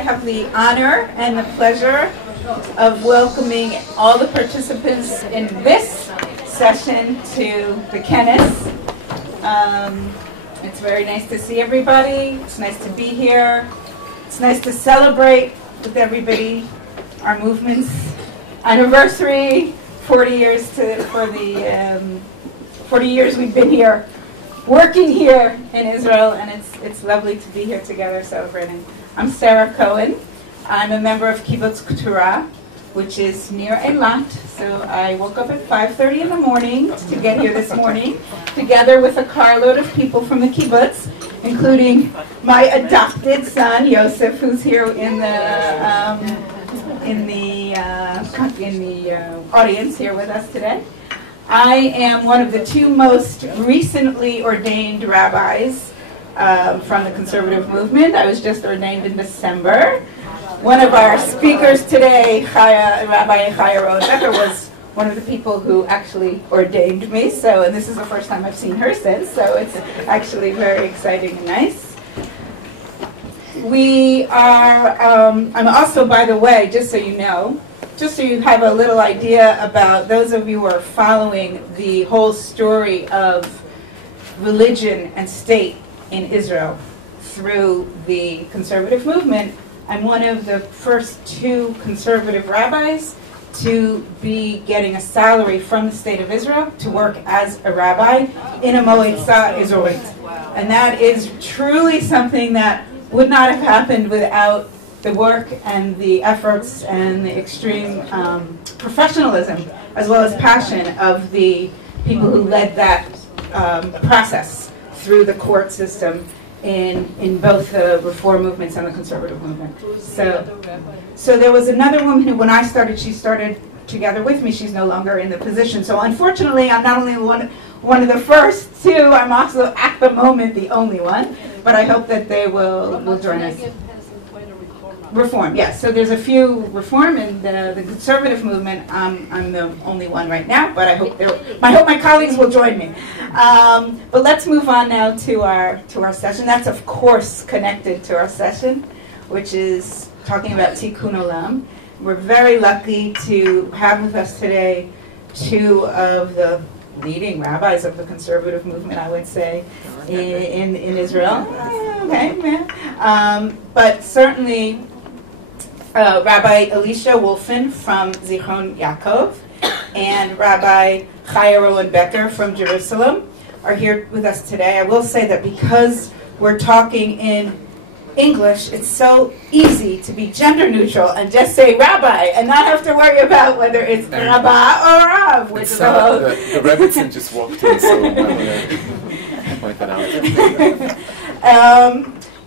have the honor and the pleasure of welcoming all the participants in this session to the Canal. It's very nice to see everybody. It's nice to be here. It's nice to celebrate with everybody our movement's anniversary, 40 years for the 40 years we've been here, working here in Israel, and it's lovely to be here together celebrating. I'm Sara Cohen. I'm a member of Kibbutz Keturah, which is near Eilat. So I woke up at 5:30 in the morning to get here this morning, together with a carload of people from the kibbutz, including my adopted son Yosef, who's here in the audience here with us today. I am one of the two most recently ordained rabbis from the conservative movement. I was just ordained in December. One of our speakers today, Rabbi Chaya Rowen-Baker, was one of the people who actually ordained me. And this is the first time I've seen her since, so it's actually very exciting and nice. We are, I'm also, by the way, just so you know, just so you have a little idea about those of you who are following the whole story of religion and state in Israel through the conservative movement, I'm one of the first two conservative rabbis to be getting a salary from the state of Israel to work as a rabbi in a moetzah Ezorit. And that is truly something that would not have happened without the work and the efforts and the extreme professionalism as well as passion of the people who led that process through the court system in both the reform movements and the conservative movement. So there was another woman who, when I started, she started together with me. She's no longer in the position. So unfortunately, I'm not only one of the first two, I'm also at the moment the only one. But I hope that they will join us. Reform, yes. So there's a few reform in the conservative movement. I'm the only one right now, but I hope my colleagues will join me. But let's move on now to our session. That's of course connected to our session, which is talking about Tikkun Olam. We're very lucky to have with us today two of the leading rabbis of the conservative movement, I would say, in Israel. Okay, yeah. But certainly. Rabbi Elisha Wolfin from Zichron Yaakov and Rabbi Chaya Rowen-Baker from Jerusalem are here with us today. I will say that because we're talking in English, it's so easy to be gender neutral and just say rabbi and not have to worry about whether it's rabbi or rav, which is the rabbis just walked in, so I'm going to point that out.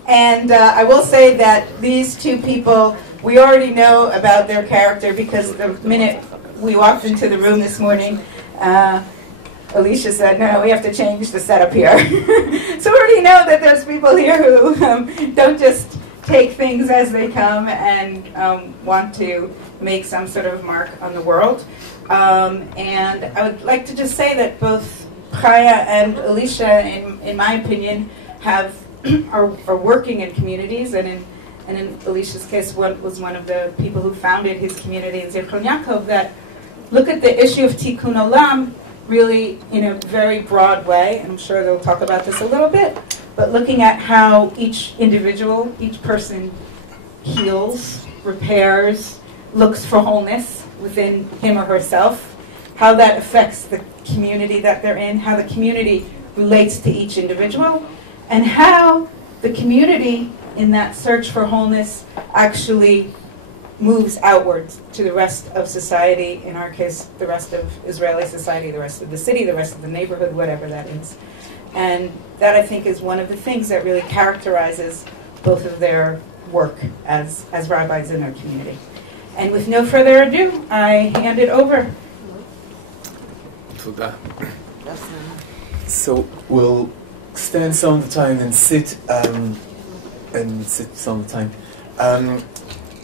And I will say that these two people, we already know about their character because the minute we walked into the room this morning, Elisha said, no, we have to change the setup here. So we already know that there's people here who don't just take things as they come and want to make some sort of mark on the world. And I would like to just say that both Chaya and Elisha, in my opinion, are working in communities, and in Elisha's case, was one of the people who founded his community in Zichron Yaakov, that look at the issue of Tikkun Olam really in a very broad way, and I'm sure they'll talk about this a little bit, but looking at how each individual, each person heals, repairs, looks for wholeness within him or herself, how that affects the community that they're in, how the community relates to each individual, and how the community in that search for wholeness actually moves outwards to the rest of society, in our case, the rest of Israeli society, the rest of the city, the rest of the neighborhood, whatever that is. And that, I think, is one of the things that really characterizes both of their work as rabbis in their community. And with no further ado, I hand it over. So we'll stand some of the time and sit some of the time.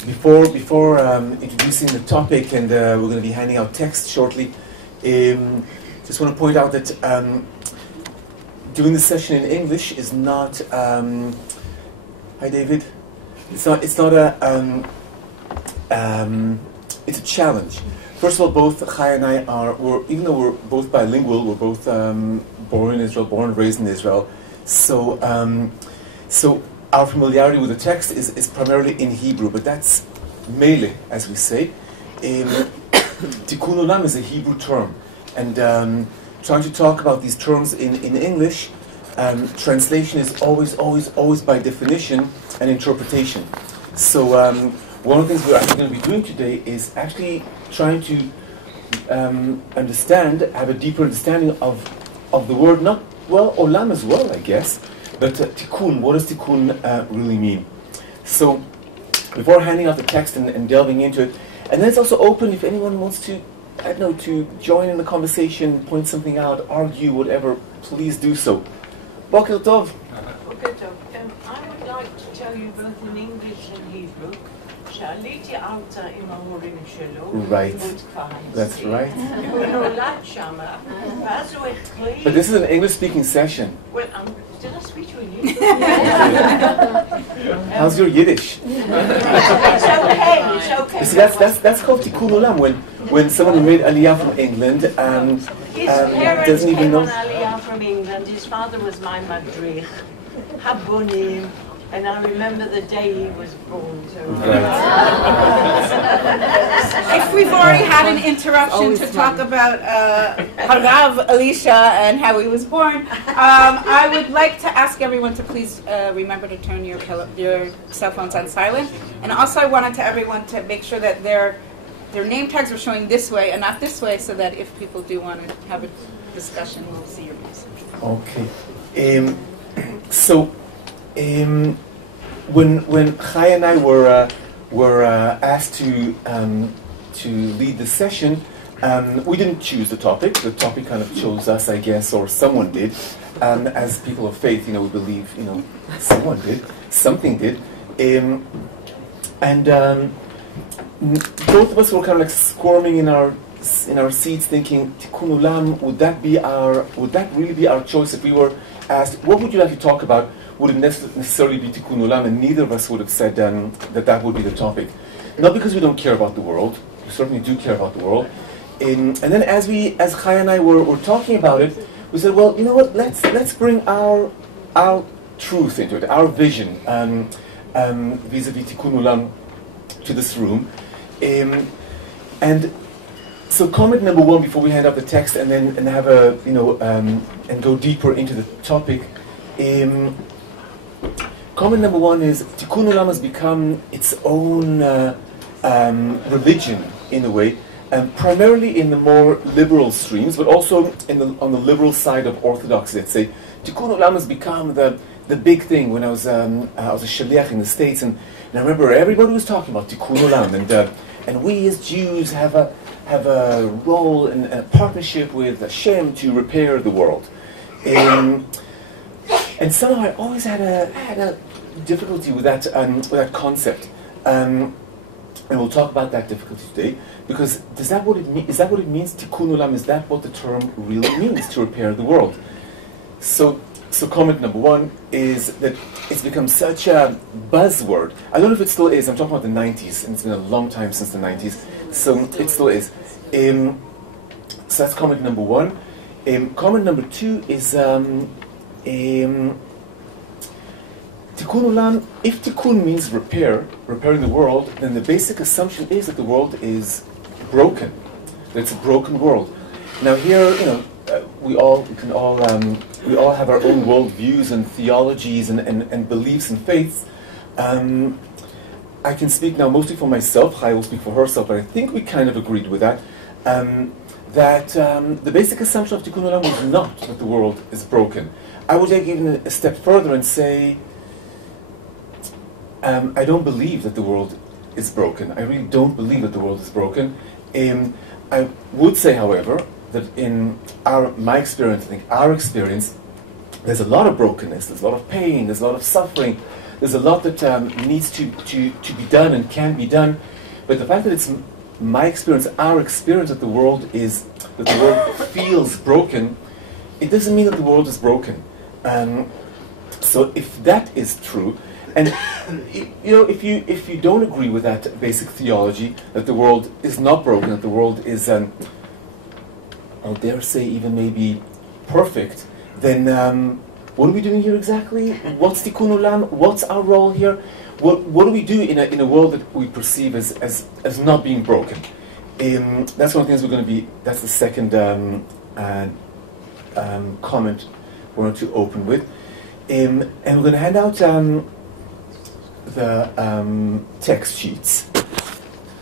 Before introducing the topic, and we're going to be handing out text shortly, just want to point out that doing the session in English is not... hi, David. It's not a. It's a challenge. First of all, both Chaya and I even though we're both bilingual, we're both born in Israel, born and raised in Israel. So, so our familiarity with the text is primarily in Hebrew, but that's mele, as we say. Tikkun Olam is a Hebrew term, and trying to talk about these terms in English, translation is always by definition an interpretation. So one of the things we're actually going to be doing today is actually trying to have a deeper understanding of the word, not, well, olam as well, I guess, but tikkun, what does tikkun really mean? So before handing out the text and delving into it, and then it's also open if anyone wants to, I don't know, to join in the conversation, point something out, argue, whatever, please do so. Boker Tov. Boker Tov. I would like to tell you both in English and Hebrew. שעליתי ארצה עם ההורים שלו, That's right. הוא נולד שמה, ואז הוא החליט... But this is an English-speaking session. Well, did I speak to you? How's your Yiddish? It's okay. See, that's called Tikun Olam, when someone who made Aliyah from England his parents doesn't even came know... on Aliyah from England. His father was my madrich, Habunim. And I remember the day he was born. So if we've already had an interruption to talk about Harav Elisha and how he was born, I would like to ask everyone to please remember to turn your cell phones on silent. And also I wanted everyone to make sure that their name tags were showing this way and not this way, so that if people do want to have a discussion, we'll see your message. Okay. When Chaya and I were asked to lead the session, we didn't choose the topic. The topic kind of chose us, I guess, or someone did. As people of faith, we believe, someone did, something did, and both of us were kind of like squirming in our seats, thinking, Tikkun Olam, would that really be our choice if we were asked, what would you like to talk about? Would it necessarily be Tikkun Olam? And neither of us would have said that would be the topic. Not because we don't care about the world. We certainly do care about the world. And then as Chaya and I were talking about it, we said, well, you know what? Let's bring our truth into it, our vision vis-a-vis Tikkun Olam to this room. And so comment number one before we hand out the text and then have and go deeper into the topic. Comment number one is Tikkun Olam has become its own religion in a way, primarily in the more liberal streams, but also on the liberal side of orthodoxy. Let's say Tikkun Olam has become the big thing. When I was a shaliach in the States, and I remember everybody was talking about Tikkun Olam, and we as Jews have a role and a partnership with Hashem to repair the world. And somehow I always had a difficulty with that concept, and we'll talk about that difficulty today. Because is that what it means? Tikkun Olam, is that what the term really means, to repair the world? So comment number one is that it's become such a buzzword. I don't know if it still is. I'm talking about the 90s, and it's been a long time since the 90s. So it still is. So that's comment number one. Comment number two is Tikkun Olam. If Tikkun means repairing the world, then the basic assumption is that the world is broken. That it's a broken world. Now here, we all have our own world views and theologies and beliefs and faiths. I can speak now mostly for myself. Chaya will speak for herself, but I think we kind of agreed with that. The basic assumption of Tikkun Olam was not that the world is broken. I would take even a step further and say, I don't believe that the world is broken. I really don't believe that the world is broken. I would say, however, that in my experience, I think our experience, there's a lot of brokenness, there's a lot of pain, there's a lot of suffering, there's a lot that needs to be done and can be done. But the fact that it's my experience, our experience that the world feels broken, it doesn't mean that the world is broken. So if that is true, And if you don't agree with that basic theology that the world is not broken, that the world is, I'll dare say, even maybe perfect, then what are we doing here exactly? What's Tikkun Olam? What's our role here? What do we do in a world that we perceive as not being broken? That's one of the things we're going to be. That's the second comment we're going to open with, and we're going to hand out the text sheets,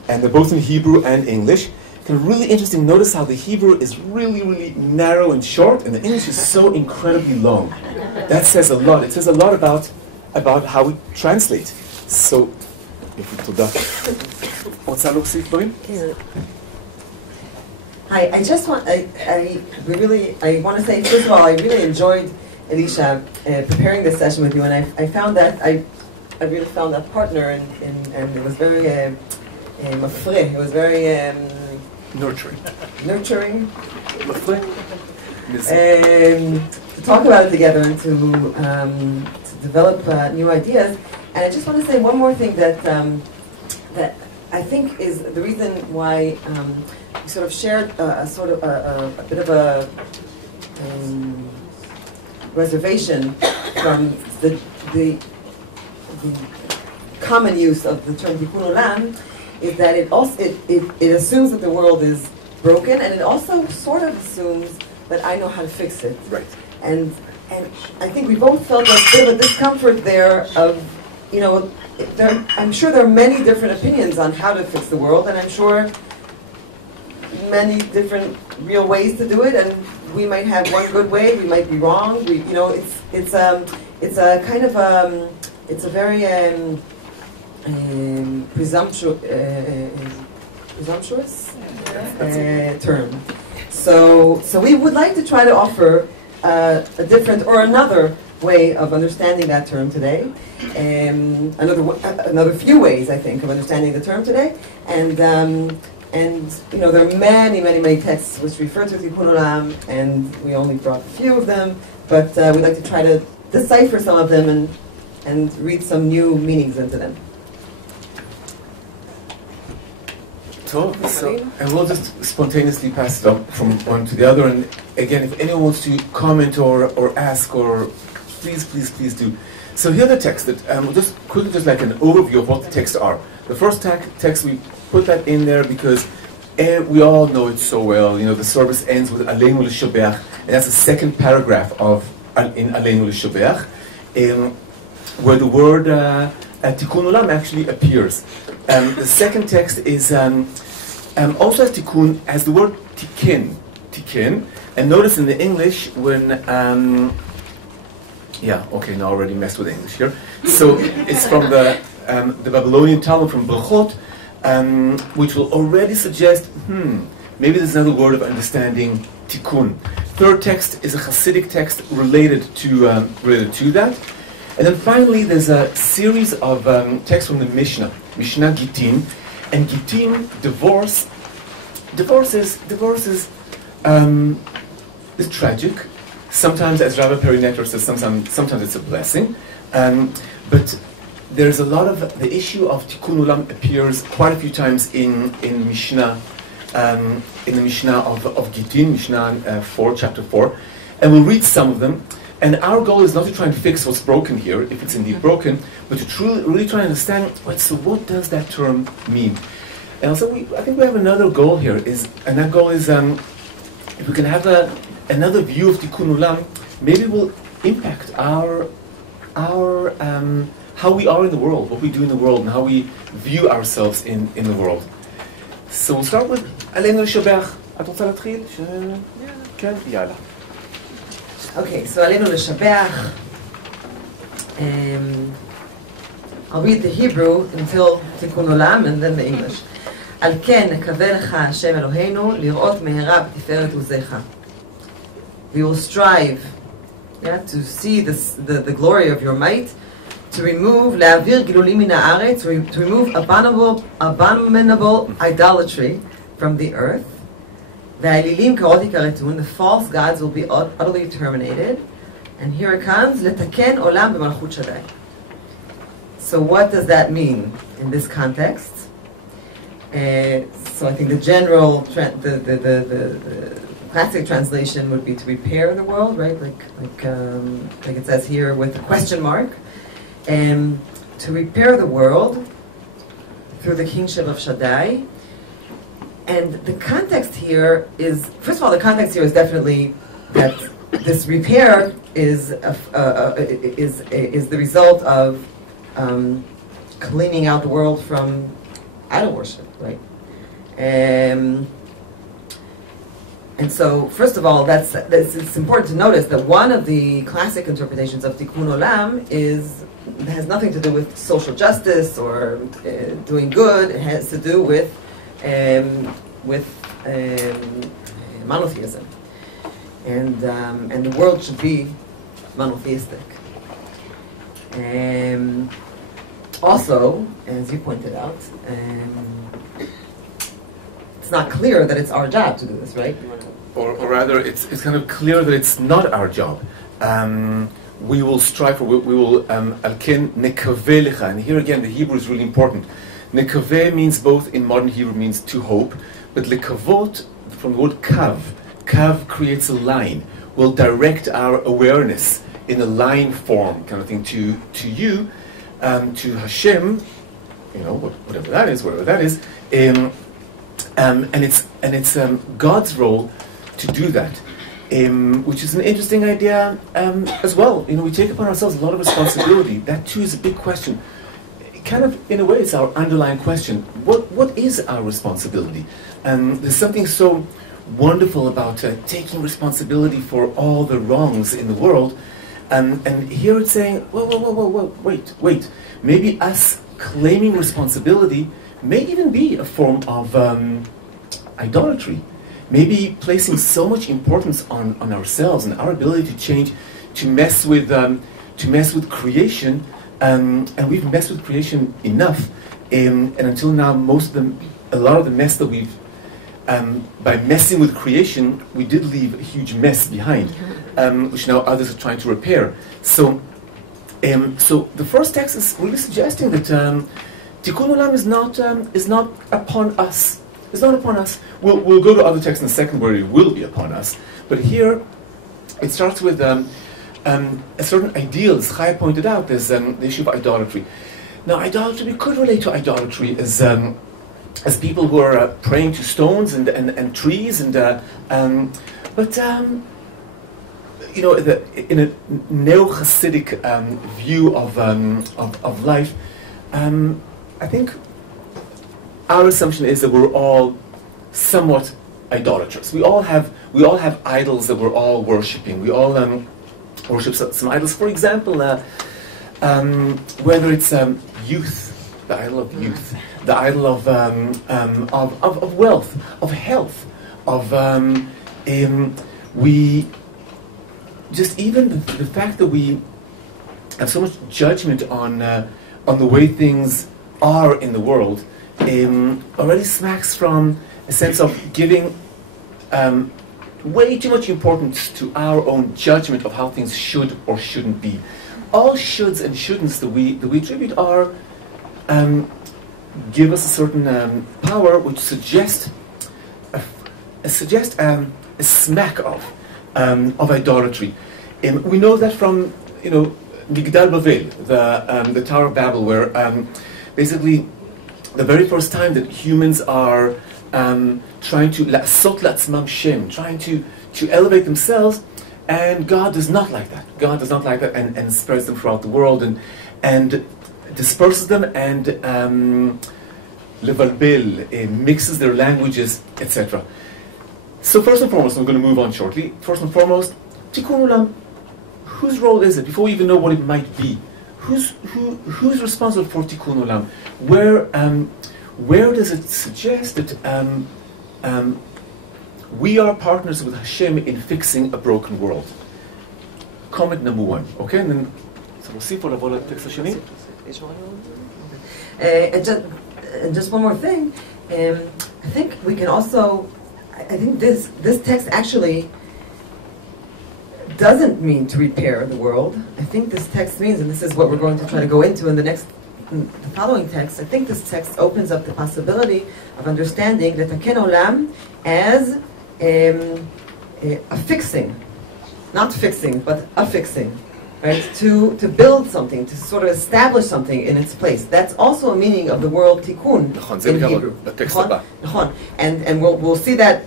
and they're both in Hebrew and English. Kind of really interesting. Notice how the Hebrew is really, really narrow and short, and the English is so incredibly long. That says a lot. It says a lot about how we translate. So, תודה. רוצה להוסיף דברים? Hi, I just want, I want to say, first of all, I really enjoyed, Elisha, preparing this session with you, and I found that, I really found that partner, and it was very, mafre, it was very, nurturing, to talk about it together and to develop new ideas. And I just want to say one more thing that I think is the reason why we sort of shared a bit of a reservation from the common use of the term Tikun Olam, is that it assumes that the world is broken, and it also sort of assumes that I know how to fix it. Right. And I think we both felt a bit of a discomfort there of, I'm sure there are many different opinions on how to fix the world, and I'm sure many different real ways to do it, and we might have one good way, we might be wrong. It's a kind of it's a very presumptuous term. So we would like to try to offer a different or another way of understanding that term today. Another few ways, I think, of understanding the term today. And there are many texts which refer to Tikkun Olam, and we only brought a few of them, but we'd like to try to decipher some of them and read some new meanings into them. So, and we'll just spontaneously pass it up from one to the other. And again, if anyone wants to comment or ask, or please do. So here are the texts that we'll just quickly, just like an overview of what the texts are. The first text, we put that in there because we all know it so well. The service ends with Aleinu L'Shabeach, and that's the second paragraph in Aleinu L'Shabeach, where the word Tikkun Olam actually appears. The second text is also has tikkun, has the word tikin, and notice in the English when now I already messed with English here. So it's from the Babylonian Talmud from Brachot, which will already suggest maybe there's another word of understanding tikkun. Third text is a Hasidic text related to that. And then finally, there's a series of texts from the Mishnah Gittin, and Gittin, divorce is tragic. Sometimes, as Rabbi Perinetter says, sometimes it's a blessing. But there's a lot of the issue of Tikkun Olam appears quite a few times in Mishnah, in the Mishnah of Gittin, Mishnah 4, chapter 4, and we'll read some of them. And our goal is not to try and fix what's broken here, if it's indeed broken, but to really try and understand, so what does that term mean? And also, I think we have another goal here, and that goal is, if we can have another view of Tikkun Olam, maybe will impact our how we are in the world, what we do in the world, and how we view ourselves in the world. So we'll start with Aleinu L'Shabeach. את רוצה להתחיל? כן, יאללה. Okay, so Aleinu L'Shabeach. I'll read the Hebrew until Tikkun Olam and then the English. על כן נקווה לך השם אלוהינו לראות מהרה בתפארת עוזיך. We will strive to see the glory of your might, to remove להעביר גילולים מן הארץ, to remove abominable idolatry from the earth. והאלילים כרות יכרתון, the false gods will be utterly terminated. And here it comes, לתקן עולם במלכות שדי. So what does that mean in this context? So I think the general, the classic translation would be to repair the world, right? Like it says here with a question mark. To repair the world through the kingship of Shaddai. And the context here is, first of all, the context here is definitely that this repair is the result of cleaning out the world from idol worship, right? And so, first of all, it's important to notice that one of the classic interpretations of Tikkun Olam has nothing to do with social justice or doing good. It has to do with monotheism, and the world should be monotheistic. Also, as you pointed out, it's not clear that it's our job to do this, right? Or rather, it's kind of clear that it's not our job. We will strive for, we will, alken nekaveh lecha. And here again, the Hebrew is really important. Nekaveh means both, in modern Hebrew, means to hope, but lekavot, from the word kav. Kav creates a line. Will direct our awareness in a line form, kind of thing, to you, to Hashem, whatever that is, wherever that is, and it's God's role to do that, which is an interesting idea as well. We take upon ourselves a lot of responsibility. That too is a big question. Kind of, in a way, it's our underlying question. What is our responsibility? There's something so wonderful about taking responsibility for all the wrongs in the world. And here it's saying, whoa, wait. Maybe us claiming responsibility may even be a form of idolatry. Maybe placing so much importance on ourselves and our ability to change, to mess with creation, and we've messed with creation enough. And until now, a lot of the mess that we've, by messing with creation, we did leave a huge mess behind, which now others are trying to repair. So the first text is really suggesting that Tikkun Olam is not upon us. It's not upon us. We'll go to other texts in a second where it will be upon us. But here, it starts with a certain ideal, as Chaya pointed out. There's the issue of idolatry. Now, idolatry, we could relate to idolatry as people who are praying to stones and trees, but in a neo-Hasidic view of life, I think our assumption is that we're all somewhat idolatrous. We all have idols that we're all worshipping. We all worship some idols. For example, whether it's youth, the idol of youth, the idol of wealth, of health, we just even the fact that we have so much judgment on the way things are in the world already smacks from a sense of giving way too much importance to our own judgment of how things should or shouldn't be. All shoulds and shouldn'ts that we attribute are give us a certain power which suggests a smack of idolatry. We know that from Migdal Bavel, the Tower of Babel, where basically the very first time that humans are trying to la'asot la'atzmam shem, trying to elevate themselves, and God does not like that. God does not like that, and spreads them throughout the world, and disperses them, and levalbel, mixes their languages, etc. So first and foremost, I'm going to move on shortly. First and foremost, Tikkun Olam. Whose role is it? Before we even know what it might be, who's responsible for Tikkun Olam? Where does it suggest that we are partners with Hashem in fixing a broken world? Comment number one. Okay, and then so we'll see for the text השני. And just one more thing. I think we can also. I think this text actually doesn't mean to repair the world. I think this text means, and this is what we're going to try to go into in the next the following text, I think this text opens up the possibility of understanding the Tikun Olam as affixing, not fixing, but affixing, right? To build something, to sort of establish something in its place. That's also a meaning of the word tikkun in Hebrew. And we'll see that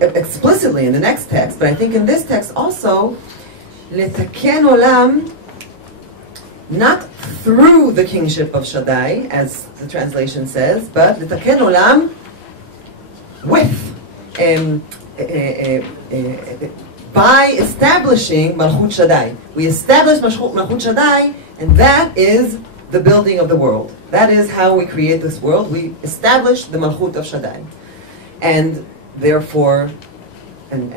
explicitly in the next text, but I think in this text also, Tikkun Olam, not through the kingship of Shaddai, as the translation says, but Tikkun Olam with, by establishing Malchut Shaddai. We establish Malchut Shaddai, and that is the building of the world. That is how we create this world. We establish the Malchut of Shaddai. And therefore, and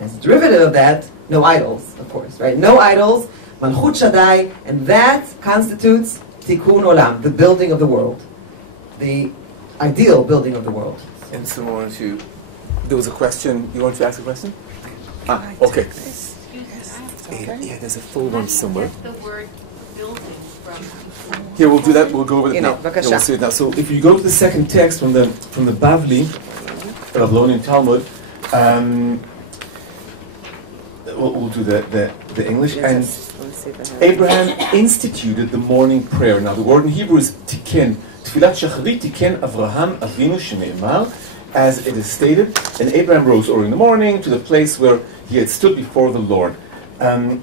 as a derivative of that, no idols, of course, right? No idols, Malchut Shaddai, and that constitutes Tikkun Olam, the building of the world, the ideal building of the world. And so there was a question, you want to ask a question? Okay. Yeah, there's a full one somewhere. The word building from. Here, we'll do that, we'll go over it now. B'kasha. We'll see it now. So if you go to the second text from the Bavli, the Babylonian Talmud, we'll do the English. And Abraham instituted the morning prayer. Now the word in Hebrew is tiken. Tfilat shacharit tiken Avraham Avinu shene'emar, as it is stated. And Abraham rose early in the morning to the place where he had stood before the Lord. So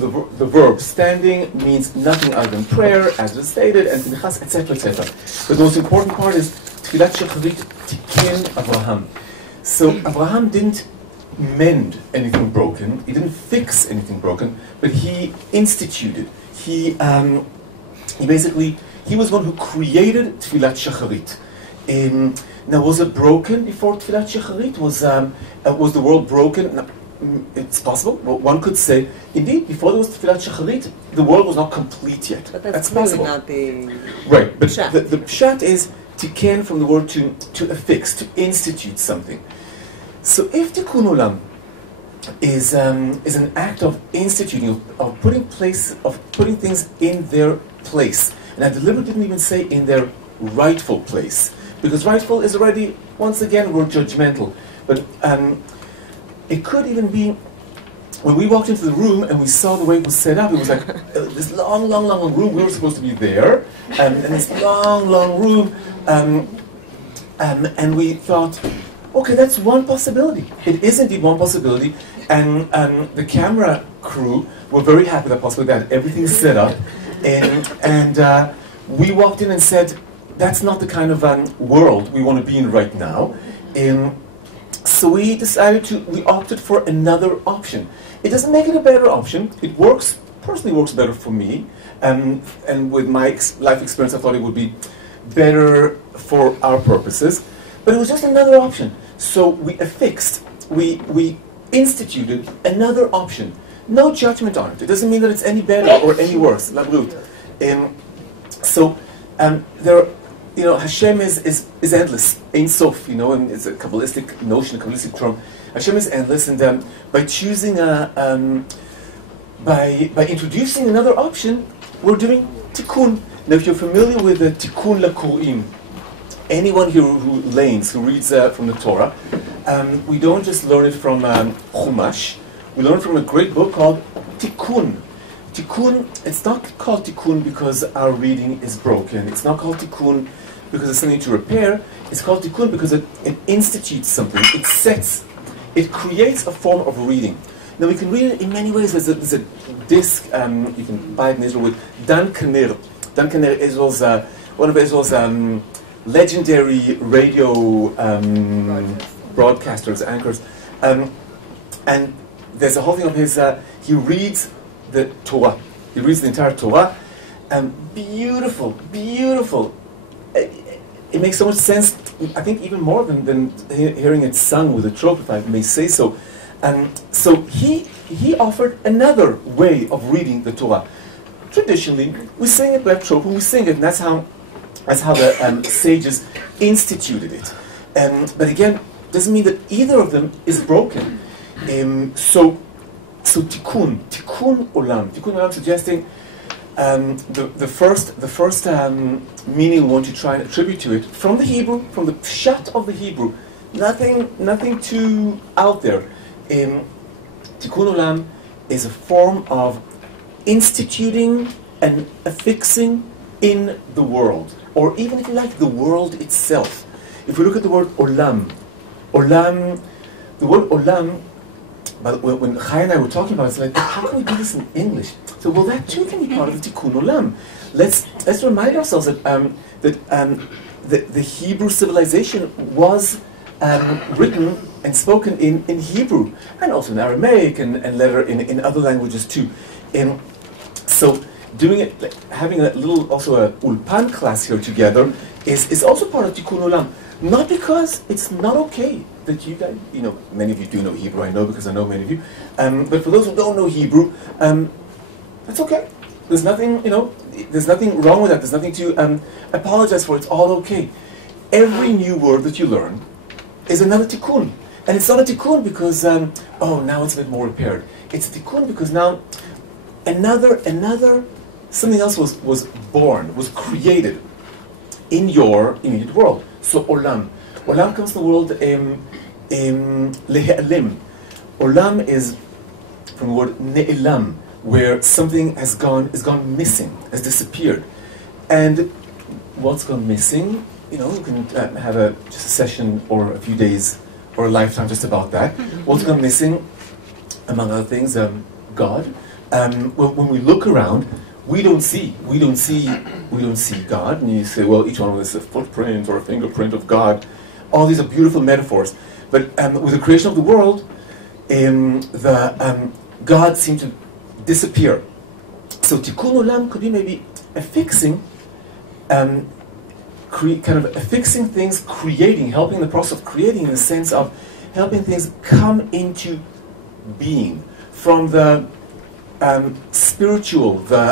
the verb standing means nothing other than prayer, as was stated, and pinchas, etc., etc. But the most important part is tfilat shacharit tiken Avraham. So Abraham didn't mend anything broken. He didn't fix anything broken, but he instituted. He was one who created tfilat shacharit. Now, was it broken before tfilat shacharit? Was the world broken? Now, it's possible. Well, one could say, indeed, before there was tfilat shacharit, the world was not complete yet. But that's possible. Not the right. But pshat. the pshat is tiken, from the word to affix, to institute something. So if Tikkun Olam is an act of instituting, of putting things in their place, and I deliberately didn't even say in their rightful place, because rightful is already, once again, we're judgmental. But it could even be, when we walked into the room and we saw the way it was set up, it was like this long room. We were supposed to be there, and this long room, and we thought, okay, that's one possibility. It is indeed one possibility, and the camera crew were very happy with that possibility. That everything's set up, and we walked in and said, that's not the kind of world we want to be in right now. So we opted for another option. It doesn't make it a better option. It personally works better for me, and with my life experience, I thought it would be better for our purposes. But it was just another option. So we instituted another option. No judgment on it. It doesn't mean that it's any better or any worse. Hashem is endless, Ein Sof, and it's a Kabbalistic notion, a Kabbalistic term. Hashem is endless, and by choosing by introducing another option, we're doing tikkun. Now, if you're familiar with the tikkun lakurim, anyone here who reads from the Torah, we don't just learn it from Chumash. We learn from a great book called Tikkun. Tikkun, it's not called Tikkun because our reading is broken. It's not called Tikkun because it's something to repair. It's called Tikkun because it institutes something. It creates a form of reading. Now, we can read it in many ways. There's a disc, you can buy it in Israel, with Dan Canal. Dan Canal is one of Israel's legendary radio broadcasters, anchors. And there's a whole thing of his, he reads the Torah. He reads the entire Torah. Beautiful. It makes so much sense, I think even more than hearing it sung with a trope, if I may say so. So he offered another way of reading the Torah. Traditionally, we sing it by trope, and we sing it, and that's how the sages instituted it. But again, doesn't mean that either of them is broken. So Tikkun Olam, suggesting the first meaning we want to try and attribute to it from the Hebrew, from the pshat of the Hebrew, nothing too out there. Tikkun Olam is a form of instituting and affixing in the world, or even if you like, the world itself. If we look at the word Olam, the word Olam, but when Chaya and I were talking about it, it's like, how can we do this in English? So, well, that too can be part of the Tikkun Olam. Let's remind ourselves that the Hebrew civilization was written and spoken in Hebrew, and also in Aramaic and later in other languages too. So doing it, like having a little, also a ulpan class here together is also part of Tikkun Olam. Not because it's not okay that you guys, many of you do know Hebrew, I know because I know many of you, but for those who don't know Hebrew, that's okay. There's nothing, there's nothing wrong with that. There's nothing to apologize for. It's all okay. Every new word that you learn is another tikkun. And it's not a tikkun because, now it's a bit more repaired. It's a tikkun because now another, something else was born, was created in your immediate world. So Olam. Olam comes from the word le'elim. Olam is from the word ne'elam, where something is gone missing, has disappeared. And what's gone missing, you can have just a session or a few days or a lifetime just about that. What's gone missing, among other things, God. When we look around, we don't see God. And you say, well, each one of us is a footprint or a fingerprint of God. All these are beautiful metaphors. But with the creation of the world, God seemed to disappear. So Tikkun Olam could be maybe affixing, kind of affixing things, helping the process of creating in the sense of helping things come into being from the spiritual, the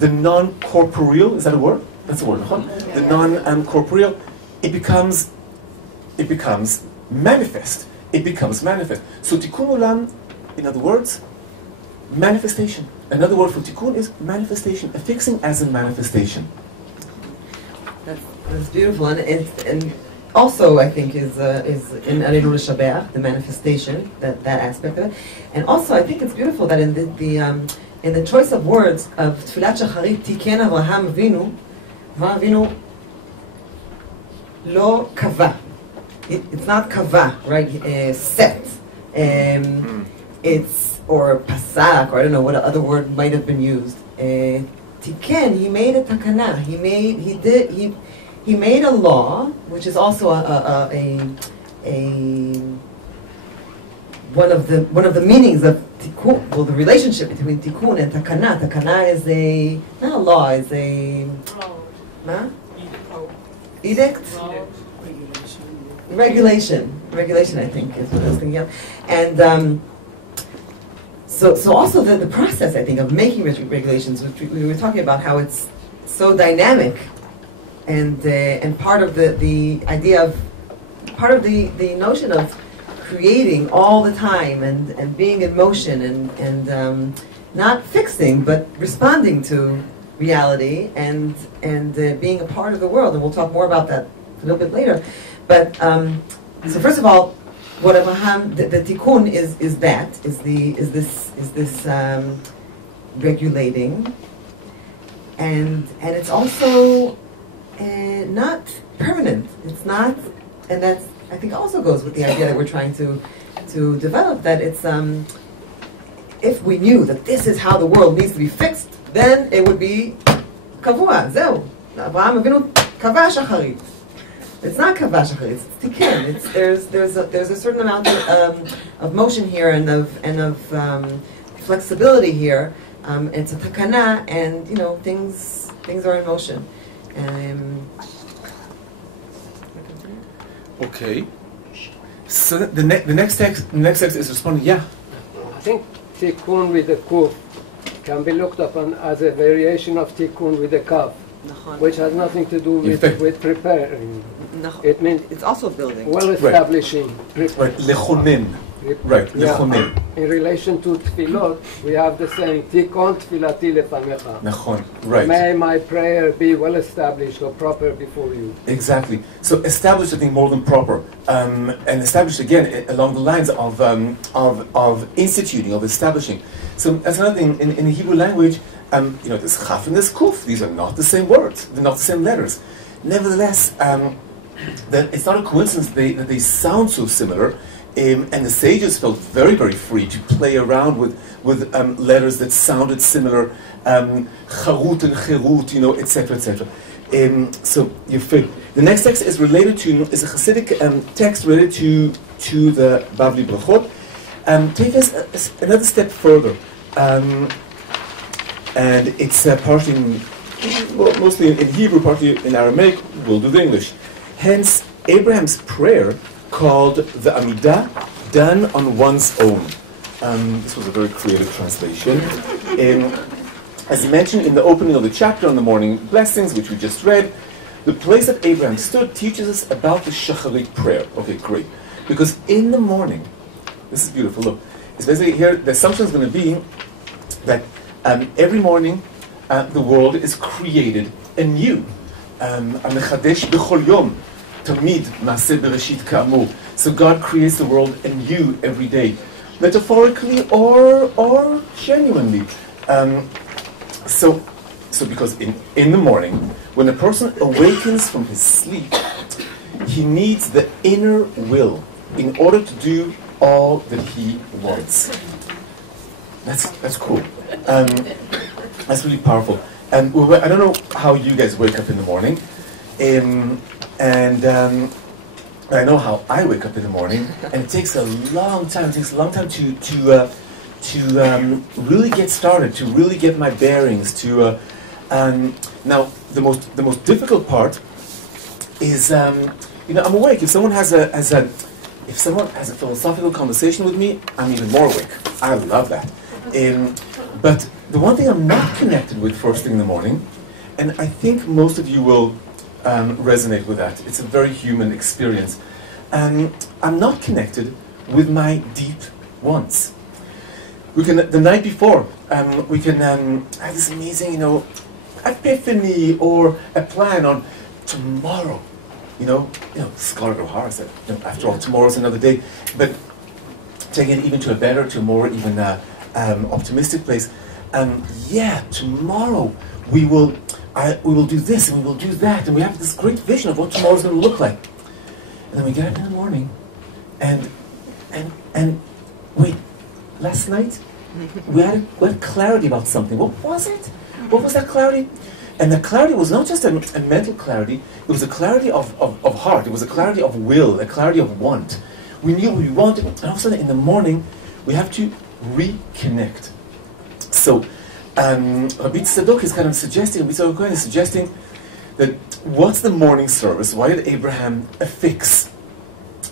non-corporeal. Is that a word? That's a word. Huh? The non-corporeal. It becomes manifest. It becomes manifest. So Tikkun Olam, in other words, manifestation. Another word for tikkun is manifestation, affixing as in manifestation. That's beautiful, and also I think is in Alenu L'Shabeach, the manifestation, that aspect of it, and also I think it's beautiful that in the choice of words of Tfilat Shacharit, Tiken Avraham Avinu lo kava. It's not kava, right? Set. It's or pasak, or I don't know what other word might have been used. Tiken, he made a takana. He made a law, which is also one of the meanings of tikkun. Well, the relationship between tikkun and takana. Takana is not a law, is a edict. Regulation, I think, is what I was thinking of. And so also the process, I think, of making regulations, which we were talking about, how it's so dynamic, and part of the idea of, part of the notion of creating all the time and being in motion and not fixing but responding to reality and being a part of the world. And we'll talk more about that a little bit later. But so first of all, what Abraham, the tikkun is this regulating, and it's also not permanent. It's not, and that's, I think, also goes with the idea that we're trying to develop, that it's if we knew that this is how the world needs to be fixed, then it would be kavua. Zeu. Abraham Avinu kava shacharit. It's not kava shacharit. It's tikkun. There's a certain amount of motion here and of flexibility here. It's a takana, and things are in motion. Okay. So the next text is responding. Yeah. I think tikkun with the kuf can be looked upon as a variation of tikkun with the kaf, which has nothing to do with preparing. It means it's also building. Well establishing. Right. Lechonen. Right. Yeah. Nechonim. In relation to tefillot, we have the saying, Tikon tefilati lefanecha. Nechon. Right. May my prayer be well established or proper before you. Exactly. So established, I think, more than proper, and established again along the lines of instituting, of establishing. So that's another thing in the Hebrew language. There's chaf and there's kuf. These are not the same words. They're not the same letters. Nevertheless, that it's not a coincidence that they sound so similar. And the sages felt very, very free to play around with letters that sounded similar, charut and cherut, etc., etc. So you feel the next text is a Hasidic text related to the Bavli Brachot. Take us another step further, and it's partly mostly in Hebrew, partly in Aramaic. We'll do the English. Hence, Abraham's prayer, called the Amidah, done on one's own. This was a very creative translation. As mentioned in the opening of the chapter on the morning blessings, which we just read, the place that Abraham stood teaches us about the Shacharit prayer. Okay, great. Because in the morning, this is beautiful, look, it's basically here, the assumption is going to be that every morning the world is created anew. Amechadesh b'chol yom. So God creates the world anew every day, metaphorically or genuinely. So because in the morning, when a person awakens from his sleep, he needs the inner will in order to do all that he wants. That's cool. That's really powerful. I don't know how you guys wake up in the morning. And I know how I wake up in the morning, and it takes a long time. It takes a long time to really get started, to really get my bearings. Now the most difficult part is I'm awake. If someone has a philosophical conversation with me, I'm even more awake. I love that. But the one thing I'm not connected with first thing in the morning, and I think most of you will resonate with that. It's a very human experience. I'm not connected with my deep wants. The night before, we can have this amazing, epiphany or a plan on tomorrow. Scarlett O'Hara said, after all, tomorrow's another day. But taking it even to a better, to a more even optimistic place. Tomorrow we will do this and we will do that, and we have this great vision of what tomorrow's going to look like. And then we get up in the morning, and wait, last night we had clarity about something. What was it? What was that clarity? And the clarity was not just a mental clarity, it was a clarity of heart, it was a clarity of will, a clarity of want. We knew what we wanted, and all of a sudden in the morning, we have to reconnect. So, Rabbi Tzadok is kind of suggesting, Rabbi Tzadok Cohen is suggesting that what's the morning service? Why did Abraham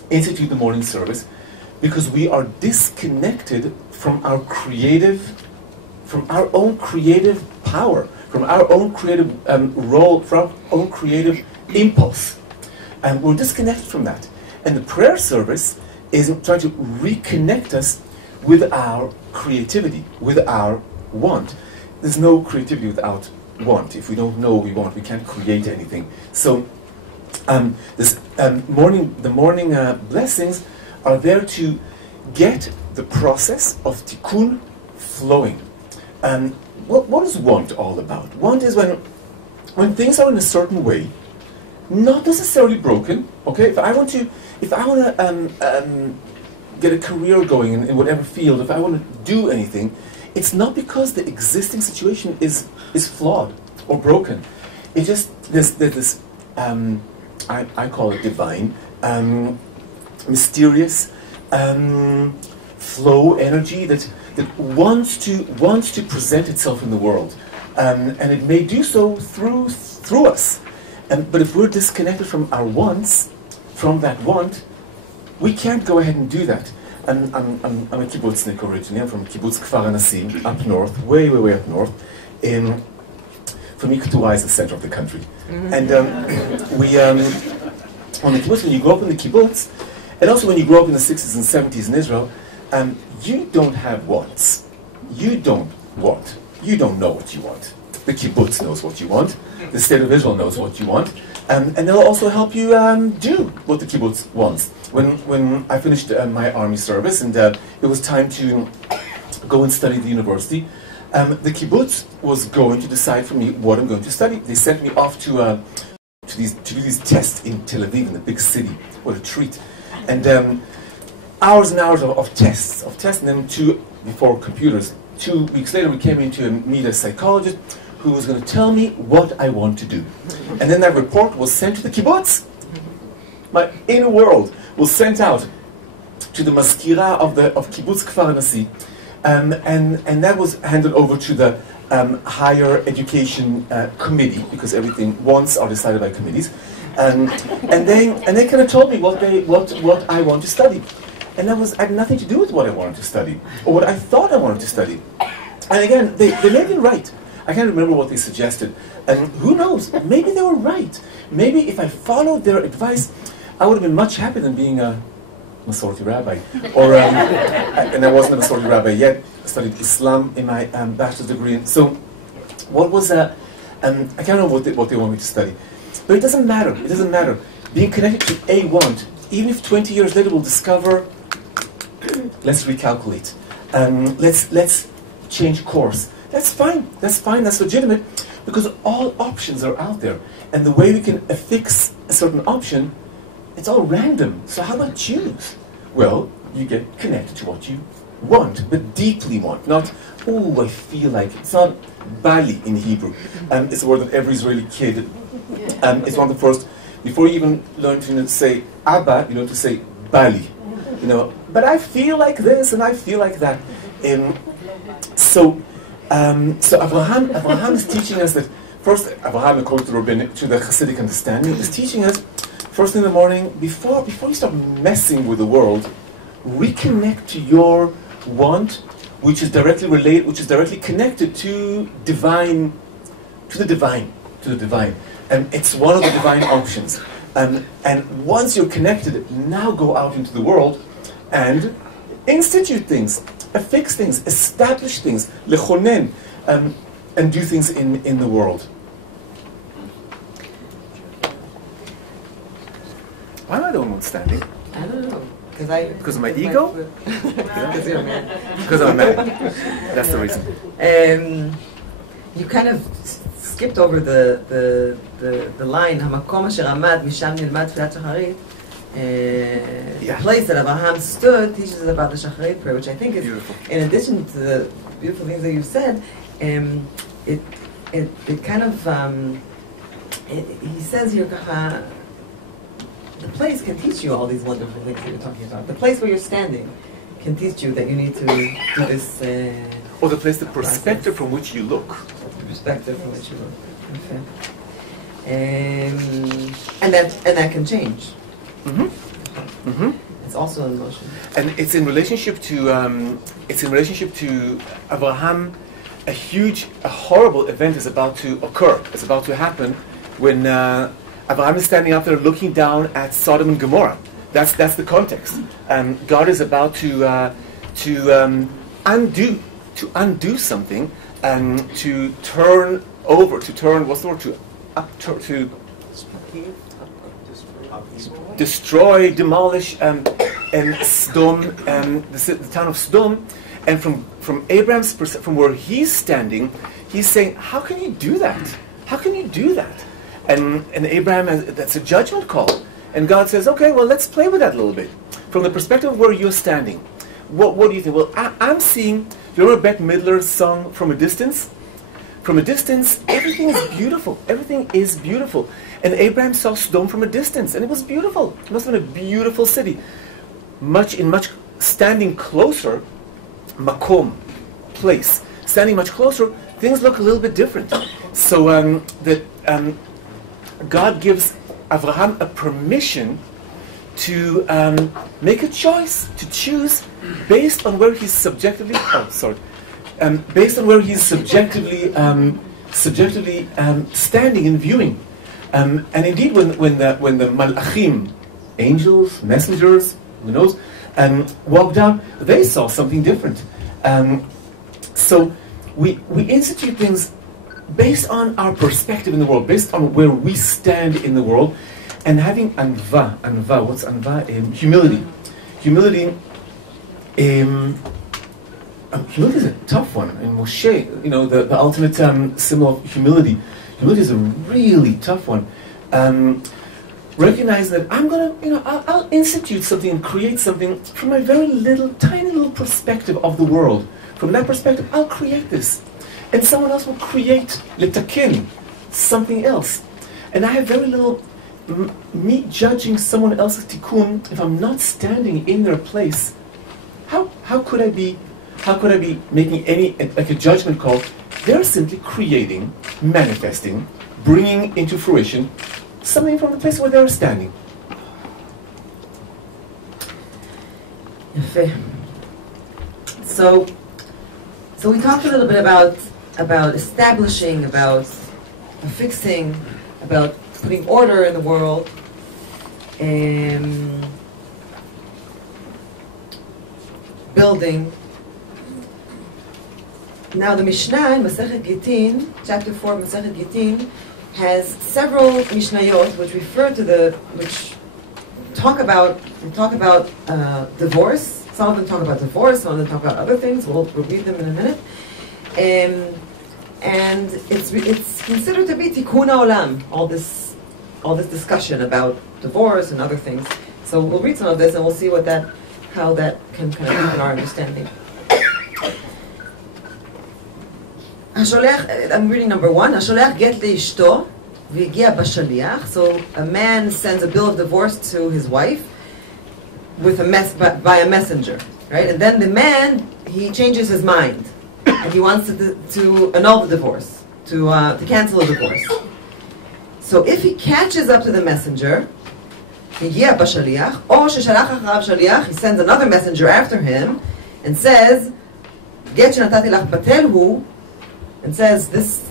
institute the morning service? Because we are disconnected from our own creative power, from our own creative role, from our own creative impulse. And we're disconnected from that. And the prayer service is trying to reconnect us with our creativity, with our want. There's no creativity without want. If we don't know what we want, we can't create anything. So the morning blessings are there to get the process of tikkun flowing. What is want all about? Want is when things are in a certain way, not necessarily broken. Okay, if I want to get a career going in whatever field, if I want to do anything, it's not because the existing situation is flawed or broken. It just there's this I call it divine, mysterious flow energy that wants to present itself in the world, and it may do so through us. But if we're disconnected from our wants, from that want, we can't go ahead and do that. I'm a kibbutznik originally. I'm from kibbutz Kfar Anasim, up north, way up north. For me, Ketuah is the center of the country. Mm-hmm. And on the kibbutz, when you grow up in the kibbutz, and also when you grow up in the 60s and 70s in Israel, you don't have wants. You don't want. You don't know what you want. The kibbutz knows what you want. The state of Israel knows what you want. And they'll also help you do what the kibbutz wants. When I finished my army service and it was time to go and study at the university, the kibbutz was going to decide for me what I'm going to study. They sent me off to do these tests in Tel Aviv, in the big city. What a treat. And hours and hours of tests, and then before computers. 2 weeks later, we came in to meet a psychologist who was going to tell me what I want to do. And then that report was sent to the kibbutz. My inner world was sent out to the maskira of kibbutz Kfar Nasi, and that was handed over to the higher education committee, because everything wants are decided by committees, and they kind of told me what I want to study. And that had nothing to do with what I wanted to study, or what I thought I wanted to study. And again, they may be right. I can't remember what they suggested. And who knows, maybe they were right. Maybe if I followed their advice, I would have been much happier than being a Masorti rabbi. Or, and I wasn't a Masorti rabbi yet. I studied Islam in my bachelor's degree. And so, what was I can't remember what they want me to study. But it doesn't matter. It doesn't matter. Being connected to a want, even if 20 years later we'll discover, let's recalculate, let's change course. That's fine, that's legitimate, because all options are out there. And the way we can affix a certain option, it's all random. So how about choose? Well, you get connected to what you want, but deeply want. Not, oh, I feel like. It's not bali in Hebrew. It's a word that every Israeli kid, it's one of the first, before you even learn to say Abba, you learn to say bali. But I feel like this and I feel like that. So Abraham is teaching us that first. Abraham, according to the Hasidic understanding, is teaching us first in the morning, before you start messing with the world, reconnect to your want, which is directly connected to the divine. And it's one of the divine options. And once you're connected, now go out into the world and institute things, affix things, establish things, lechonen, and do things in the world. Why am I the one who's standing? I don't know. Because of my ego? Because you're a man. Because I'm a man. That's the reason. You kind of skipped over the line, המקום אשר עמד, משם נלמד תפילת שחרית. The place that Abraham stood teaches us about the Shacharit prayer, which I think is, beautiful. In addition to the beautiful things that you've said, it kind of, he says here, the place can teach you all these wonderful things that you're talking about. The place where you're standing can teach you that you need to do this. Or the place, the perspective from which you look. The perspective from which you look. Okay. And that can change. Mm-hmm. Mm-hmm. It's also in motion. And it's in relationship to Abraham. A horrible event is about to occur. It's about to happen when Abraham is standing up there looking down at Sodom and Gomorrah. That's the context. God is about to undo something and to turn what's the word, to destroy, demolish, and Sodom, the town of Sodom. And from Abraham's perspective, from where he's standing, he's saying, "How can you do that? How can you do that?" And Abraham that's a judgment call. And God says, "Okay, well, let's play with that a little bit. From the perspective of where you're standing, what do you think?" Well, I'm seeing. Do you remember Bette Midler's song "From a Distance"? From a distance, everything is beautiful. Everything is beautiful. And Abraham saw Sodom from a distance, and it was beautiful. It must have been a beautiful city. Much standing closer, makom, place. Standing much closer, things look a little bit different. So God gives Abraham a permission to make a choice, to choose based on where he's subjectively. Based on where he's subjectively standing and viewing. And indeed, when the malachim, angels, messengers, who knows, walked out, they saw something different. So we institute things based on our perspective in the world, based on where we stand in the world, and having anva, what's anva? Humility. Humility is a tough one. And Moshe, the ultimate symbol of humility. Humility is a really tough one. Recognize that I'll institute something and create something from my very tiny little perspective of the world. From that perspective, I'll create this. And someone else will create, letakin, something else. And I have very little, me judging someone else's tikkun, if I'm not standing in their place, how could I be making like a judgment call? They're simply creating, manifesting, bringing into fruition something from the place where they're standing. So we talked a little bit about establishing, about fixing, about putting order in the world, building. Now the Mishnah in Masechet Gittin, chapter 4 of Masechet Gittin, has several Mishnayot which talk about divorce. Some of them talk about divorce, some of them talk about other things. We'll read them in a minute. And it's considered to be Tikkun Olam, all this discussion about divorce and other things. So we'll read some of this and we'll see how that can kind of deepen our understanding. I'm reading number 1. השולח גט לאשתו והגיע בשליח. So a man sends a bill of divorce to his wife by a messenger, right? And then the man, he changes his mind and he wants to annul the divorce, to cancel the divorce. So if he catches up to the messenger, הגיע בשליח, או ששלח אחריו שליח, he sends another messenger after him and says, גט שנתתי לך בטל הוא, and says, this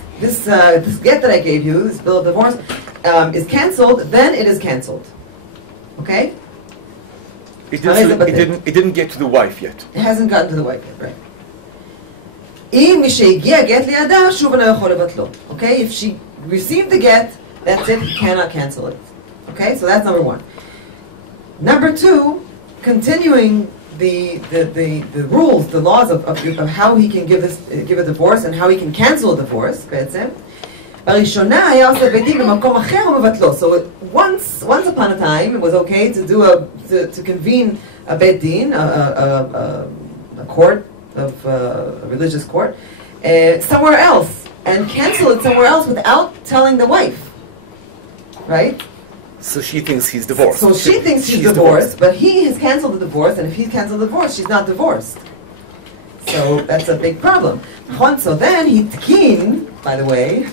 get that I gave you, this bill of divorce, is cancelled, then it is cancelled. Okay? It didn't get to the wife yet. It hasn't gotten to the wife yet, right. אם משהגיע גט לידה, שוב אינו יכול לבטלו. Okay? If she received the get, that's it, he cannot cancel it. Okay? So that's number 1. Number 2, continuing the rules, the laws of how he can give a divorce and how he can cancel a divorce, בעצם. בראשונה היה עושה ביתים במקום אחר ומבטלו. So once upon a time, it was okay to convene a beit din, a court of a religious court, somewhere else and cancel it somewhere else without telling the wife, right? So she thinks he's divorced. So she thinks she's divorced, but he has canceled the divorce, and if he's canceled the divorce, she's not divorced. So that's a big problem. So then he tikin, by the way,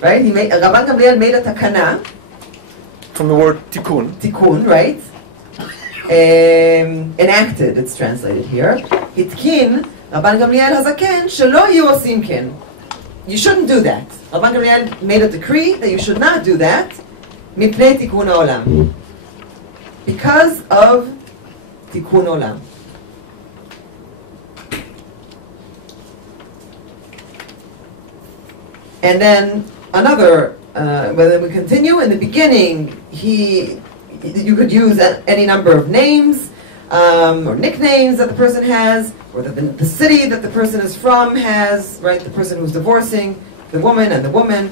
right? Rabban Gamliel made a takana. From the word tikkun. Tikkun, right? Enacted, it's translated here. Hitkin, Rabban Gamliel hazaken, shelo yu osim ken. You shouldn't do that. Rabban Gamliel made a decree that you should not do that. Mipnei Tikun Olam. Because of Tikun Olam. And then another, when we continue, in the beginning, you could use any number of names, or nicknames that the person has, or that the city that the person is from has, right? The person who's divorcing, the woman and the woman.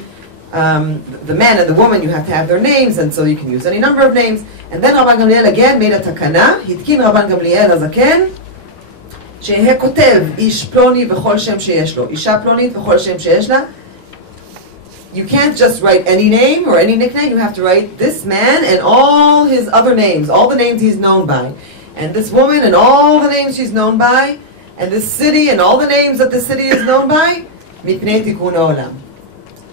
The man and the woman, you have to have their names, and so you can use any number of names. And then Rabban Gamliel again made a takana. Hitkin Rabban Gamliel hazaken, שיהיה כותב איש פלוני וכל שם שיש לו, אישה פלונית וכל שם שיש לה. You can't just write any name or any nickname. You have to write this man and all his other names, all the names he's known by, and this woman and all the names she's known by, and this city and all the names that the city is known by. Mipnei Tikun Olam.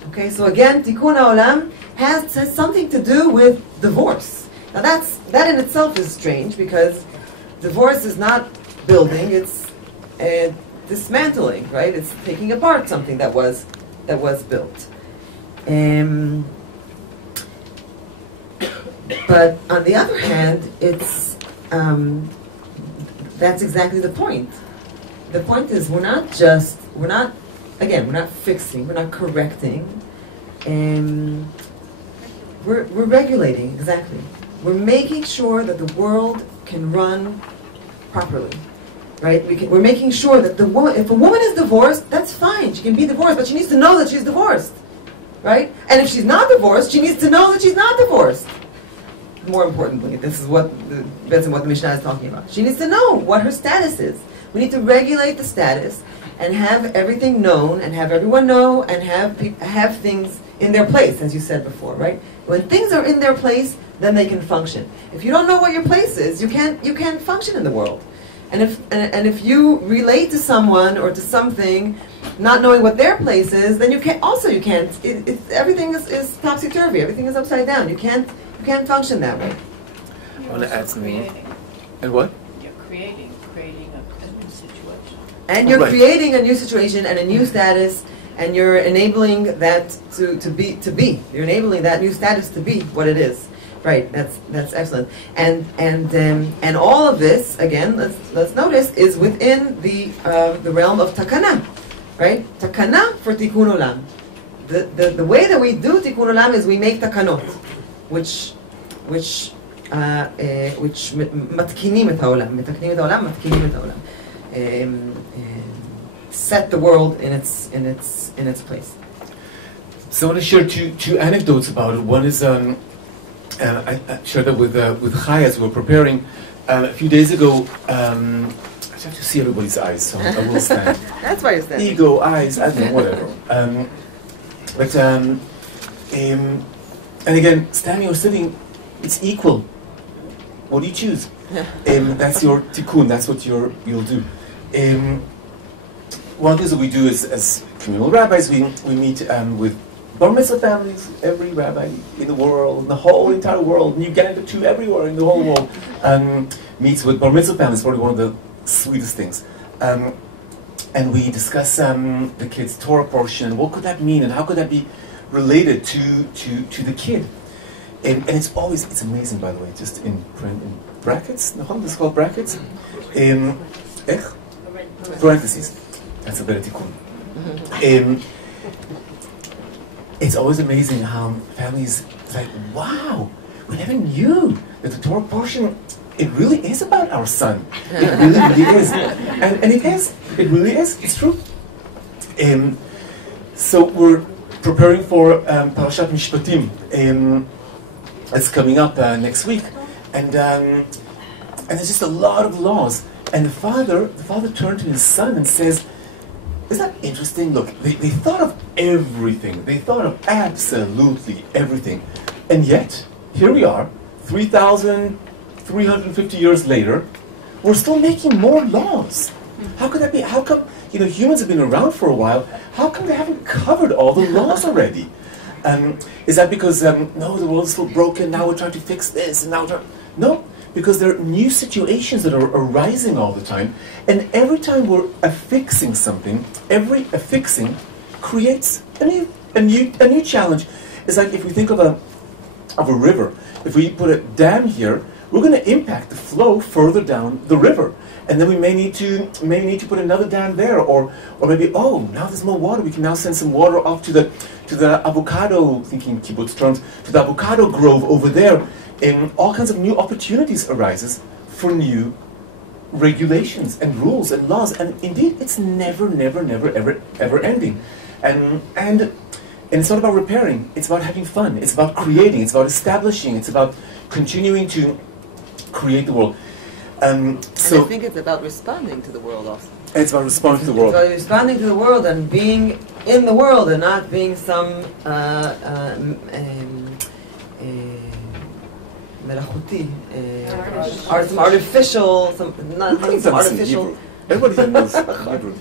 Okay, so again, Tikkun Olam has something to do with divorce. Now that in itself is strange, because divorce is not building; it's dismantling, right? It's taking apart something that was built. But on the other hand, it's that's exactly the point. The point is we're not fixing, we're not correcting, we're regulating, exactly. We're making sure that the world can run properly, right? We're making sure that if a woman is divorced, that's fine, she can be divorced, but she needs to know that she's divorced, right? And if she's not divorced, she needs to know that she's not divorced. More importantly, this is what the Mishnah is talking about. She needs to know what her status is. We need to regulate the status and have everything known and have everyone know and have things in their place, as you said before, right? When things are in their place, then they can function. If you don't know what your place is, you can't function in the world. And if you relate to someone or to something, not knowing what their place is, then you can't. Everything is topsy turvy. Everything is upside down. You can't function that way. I want to add something. And what? You're creating a new situation. And you're creating a new situation and a new status, and you're enabling that to be. You're enabling that new status to be what it is. Right. That's excellent. And all of this, again, let's notice, is within the realm of takana, right? Takana for Tikkun Olam. The way that we do Tikkun Olam is we make takanot, which matkinim et haolam, set the world in its place. So I want to share two anecdotes about it. One is I shared that with Chaya as we were preparing a few days ago. I have to see everybody's eyes, so I will stand. That's why you're standing. Ego, eyes, I don't know, whatever. And again, standing or sitting, it's equal. What do you choose? That's your tikkun. That's what you'll do. One of the things that we do is, as communal rabbis, we meet with bar mitzvah families. Every rabbi in the world, in the whole entire world, and you get into two everywhere in the whole world, meets with bar mitzvah families. Probably one of the sweetest things. And we discuss the kid's Torah portion. What could that mean, and how could that be related to the kid? And it's amazing, by the way, just in brackets. This is called brackets. Parentheses. That's a better tikkun. It's always amazing how families like, wow, we never knew that the Torah portion, it really is about our son. It really is. And it is. It really is. It's true. So we're preparing for Parashat Mishpatim. It's coming up next week. And there's just a lot of laws. And the father turned to his son and says, isn't that interesting? Look, they thought of everything. They thought of absolutely everything. And yet, here we are, 3,350 years later, we're still making more laws. How could that be? How come, humans have been around for a while, how come they haven't covered all the laws already? Is that because, no, the world is still broken, now we're trying to fix this, and now no. Because there are new situations that are arising all the time, and every time we're affixing something, every affixing creates a new challenge. It's like if we think of a river. If we put a dam here, we're going to impact the flow further down the river, and then we may need to put another dam there, or maybe now there's more water. We can now send some water off to the avocado, thinking kibbutz terms, to the avocado grove over there. And all kinds of new opportunities arises for new regulations and rules and laws, and indeed, it's never, ever ending. And it's not about repairing; it's about having fun. It's about creating. It's about establishing. It's about continuing to create the world. And I think it's about responding to the world also. It's about responding to the world. It's about responding to the world and being in the world and not being some melachuti, some artificial, Everybody knows Hebrew.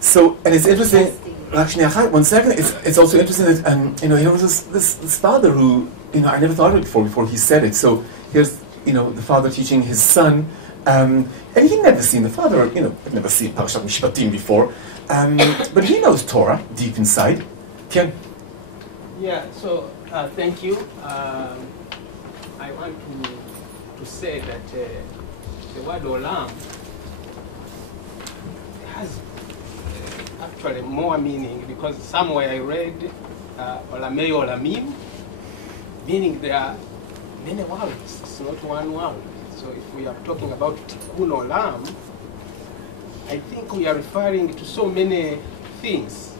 So, and it's interesting. Actually, 1 second. It's also interesting that there was this father who I never thought of it before he said it. So here's the father teaching his son, and he'd never seen the father. Had never seen Parashat Mishpatim before, but he knows Torah deep inside. Ken? Yeah. So thank you. I want to say that the word Olam has actually more meaning, because somewhere I read Olamei Olamim, meaning there are many worlds, it's not one world. So if we are talking about Tikkun Olam, I think we are referring to so many things.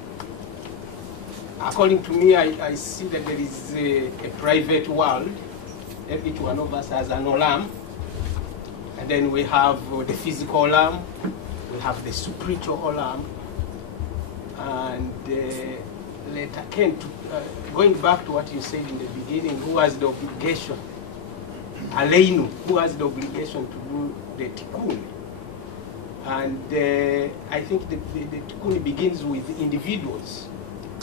According to me, I see that there is a private world. Each one of us has an Olam. And then we have the physical Olam, we have the spiritual Olam, and later came to, going back to what you said in the beginning, who has the obligation? Aleinu, who has the obligation to do the Tikkun. And I think the Tikkun begins with individuals.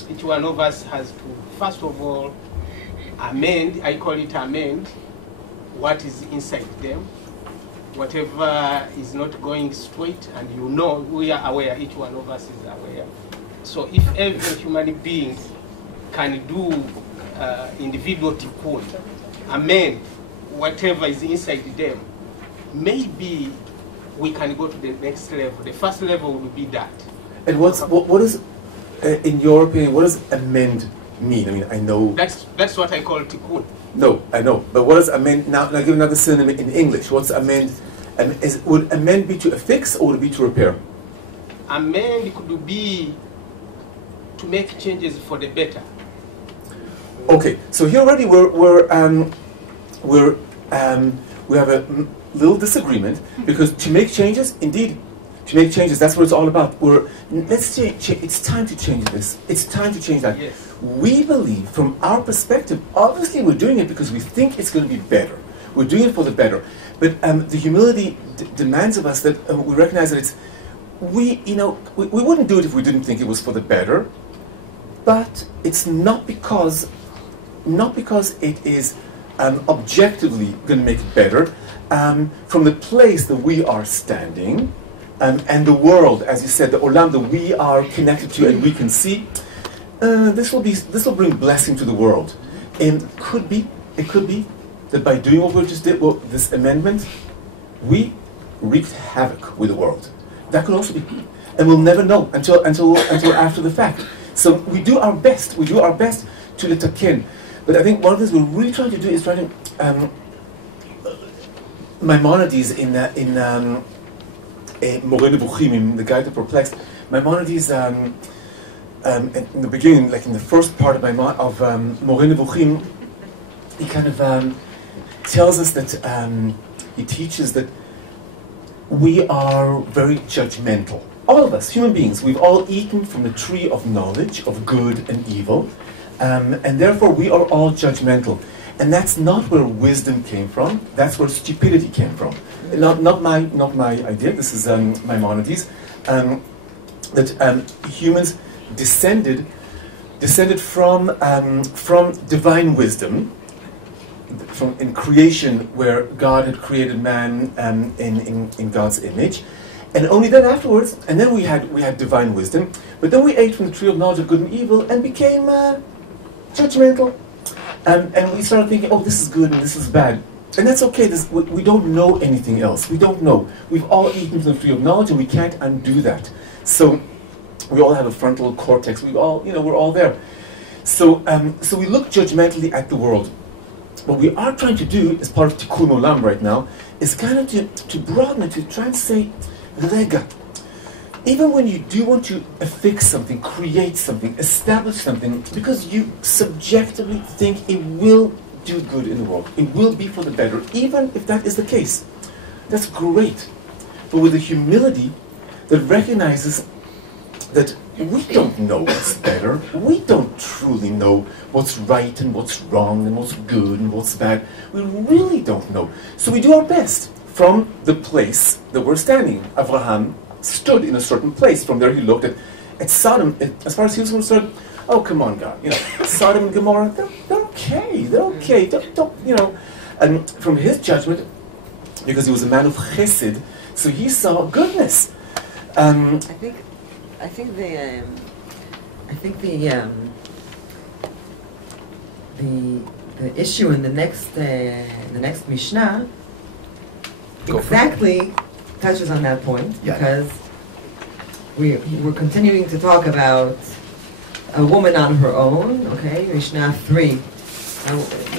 Each one of us has to, first of all, amend, I call it amend, what is inside them. Whatever is not going straight, and you know, we are aware, each one of us is aware. So if every human being can do individual tikkun, amend whatever is inside them, maybe we can go to the next level. The first level would be that. And what is, in your opinion, what does amend mean? I mean, I know... That's what I call tikkun. No, I know. But what does amend... Now give another synonym in English. What's amend? Would amend be to affix or would it be to repair? Amend could be to make changes for the better. Okay, so here already we have a little disagreement, because to make changes, indeed, to make changes, that's what it's all about. Let's say it's time to change this. It's time to change that. Yes. We believe, from our perspective, obviously we're doing it because we think it's going to be better. We're doing it for the better. But the humility demands of us that we recognize that we wouldn't do it if we didn't think it was for the better. But it's not because it is objectively going to make it better. From the place that we are standing, and the world, as you said, the Olam that we are connected to and we can see, this will bring blessing to the world. And it could be that by doing what we just did, this amendment, we wreaked havoc with the world. That could also be, and we'll never know until after the fact. So we do our best. We do our best to letaken. But I think one of the things we're really trying to do is trying to Maimonides in Moreh Nevuchim, the Guide to Perplexed. Maimonides in the beginning, like in the first part of Moreh Nevuchim, he kind of tells us that he teaches that we are very judgmental. All of us, human beings, we've all eaten from the tree of knowledge of good and evil, and therefore we are all judgmental. And that's not where wisdom came from. That's where stupidity came from. Not my idea. This is Maimonides. That humans descended from divine wisdom, in creation, where God had created man in God's image, and only then afterwards, and then we had divine wisdom. But then we ate from the tree of knowledge of good and evil and became judgmental. And we started thinking, oh, this is good and this is bad. And that's okay. We don't know anything else. We don't know. We've all eaten from the tree of knowledge, and we can't undo that. So we all have a frontal cortex. We're all there. So we look judgmentally at the world. What we are trying to do, as part of Tikkun Olam right now, is kind of to broaden it, to try and say, Rega, even when you do want to affix something, create something, establish something, because you subjectively think it will do good in the world, it will be for the better, even if that is the case, that's great. But with a humility that recognizes that we don't know what's better, we don't truly know what's right and what's wrong and what's good and what's bad. We really don't know. So we do our best from the place that we're standing. Abraham stood in a certain place. From there he looked at Sodom. As far as he was concerned, oh, come on, God. Sodom and Gomorrah, they're okay. They're okay. Don't. And from his judgment, because he was a man of chesed, so he saw goodness. I think the issue in the next Mishnah exactly touches on that point, Yeah. because we're continuing to talk about a woman on her own, okay? Mishnah 3.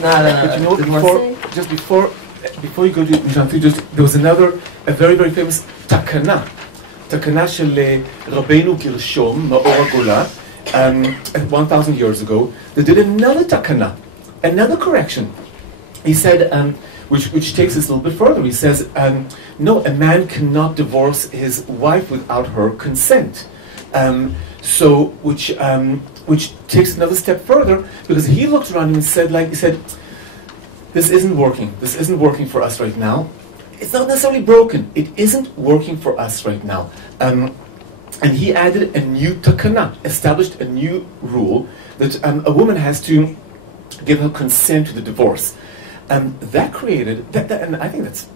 Not But you know, divorce. before you go to Mishnah 3, there was a very, very famous takana. Takana של רבינו גרשום, מאור הגולה, 1,000 years ago. They did another takana, another correction. He said, which takes us a little bit further. He says, no, a man cannot divorce his wife without her consent. Which takes another step further, because he looked around and said, this isn't working. This isn't working for us right now. It's not necessarily broken. It isn't working for us right now. And he added a new takana, established a new rule that a woman has to give her consent to the divorce. That created, and I think that's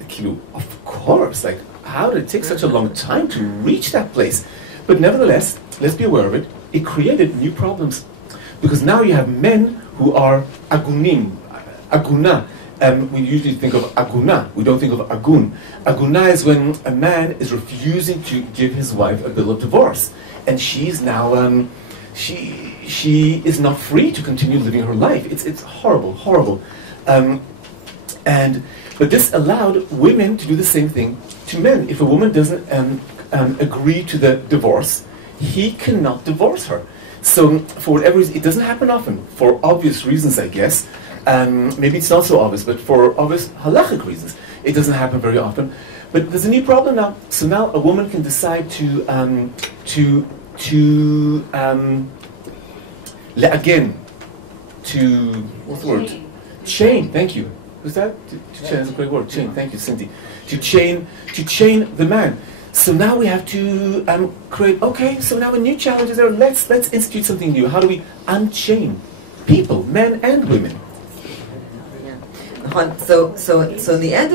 a clue. Of course, how did it take such a long time to reach that place? But nevertheless, let's be aware of it. It created new problems, because now you have men who are agunim, aguna. We usually think of aguna. We don't think of agun. Aguna is when a man is refusing to give his wife a bill of divorce, and she's now she is not free to continue living her life. It's horrible, horrible. But this allowed women to do the same thing to men. If a woman doesn't agree to the divorce, he cannot divorce her. So for whatever reason, it doesn't happen often, for obvious reasons, I guess. Maybe it's not so obvious, but for obvious halachic reasons, it doesn't happen very often. But there's a new problem now. So now a woman can decide to what's the word? Chain. Thank you. Was that to chain? That's a great word. Chain. Thank you, Cindy. To chain the man. So now we have to create. Okay. So now a new challenge is there. Let's institute something new. How do we unchain people, men and women? So in the end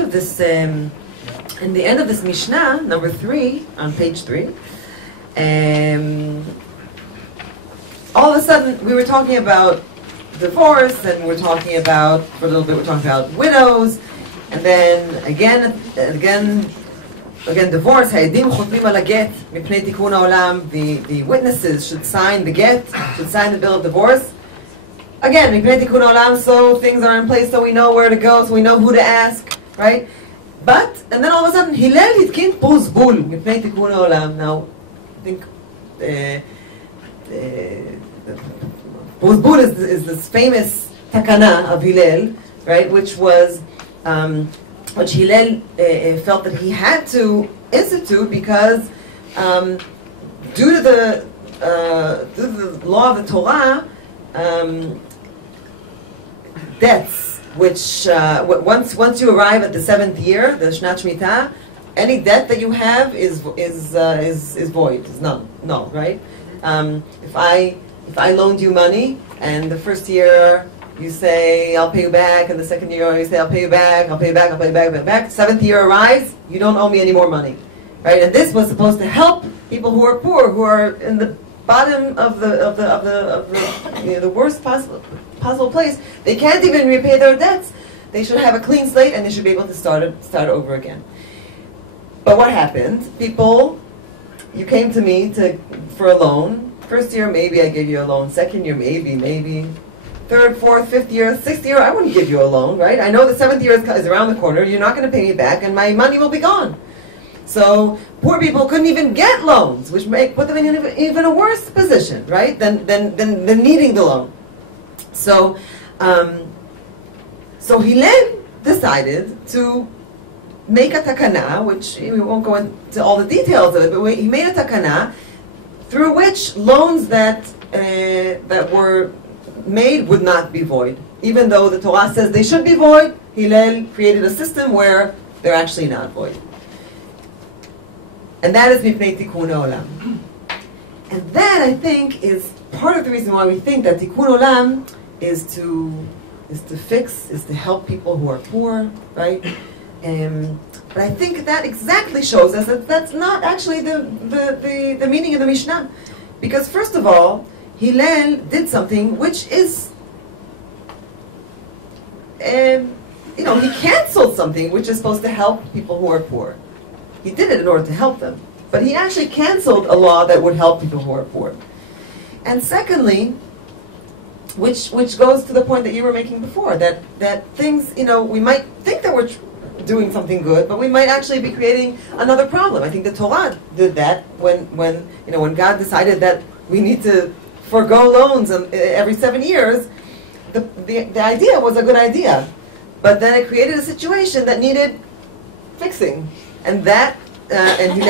of this, Mishnah number 3 on page 3, all of a sudden we were talking about divorce, and for a little bit we're talking about widows, and then again divorce. Ha'edim chotmim al haget mipnei Tikun Olam. The witnesses should sign the get, should sign the bill of divorce. Again, mipnei Tikun Olam, so things are in place, so we know where to go, so we know who to ask, right? And then all of a sudden, Hillel hitkin puzbul mipnei Tikun Olam. Now, I think puzbul is this famous takana of Hillel, right? Which was which Hillel felt that he had to institute because due to the law of the Torah, debts which once you arrive at the 7th year, the Shnat Shemitah, any debt that you have is void, is null, right? If I loaned you money, and the first year you say, I'll pay you back, and the second year you say, I'll pay you back, I'll pay you back, I'll pay you back, I'll pay you back. 7th year arrives, you don't owe me any more money, right? And this was supposed to help people who are poor, who are in the bottom of the worst possible place. They can't even repay their debts. They should have a clean slate, and they should be able to start over again. But what happened? People, you came to me for a loan. First year, maybe I give you a loan. Second year, maybe. Third, fourth, fifth year, 6th year, I wouldn't give you a loan, right? I know the 7th year is around the corner. You're not going to pay me back, and my money will be gone. So poor people couldn't even get loans, which put them in even a worse position, right? Than needing the loan. So Hillel decided to make a takana, which we won't go into all the details of it, but he made a takana through which loans that were made would not be void. Even though the Torah says they should be void, Hillel created a system where they're actually not void. And that is mipnei Tikun Olam. And that, I think, is part of the reason why we think that Tikun Olam is to help people who are poor, right? But I think that exactly shows us that that's not actually the meaning of the Mishnah. Because first of all, Hillel did something which is he canceled something which is supposed to help people who are poor. He did it in order to help them. But he actually canceled a law that would help people who are poor. And secondly, which goes to the point that you were making before, that things, we might think that we're doing something good, but we might actually be creating another problem. I think the Torah did that when God decided that we need to forego loans every 7 years. The idea was a good idea, but then it created a situation that needed fixing, and he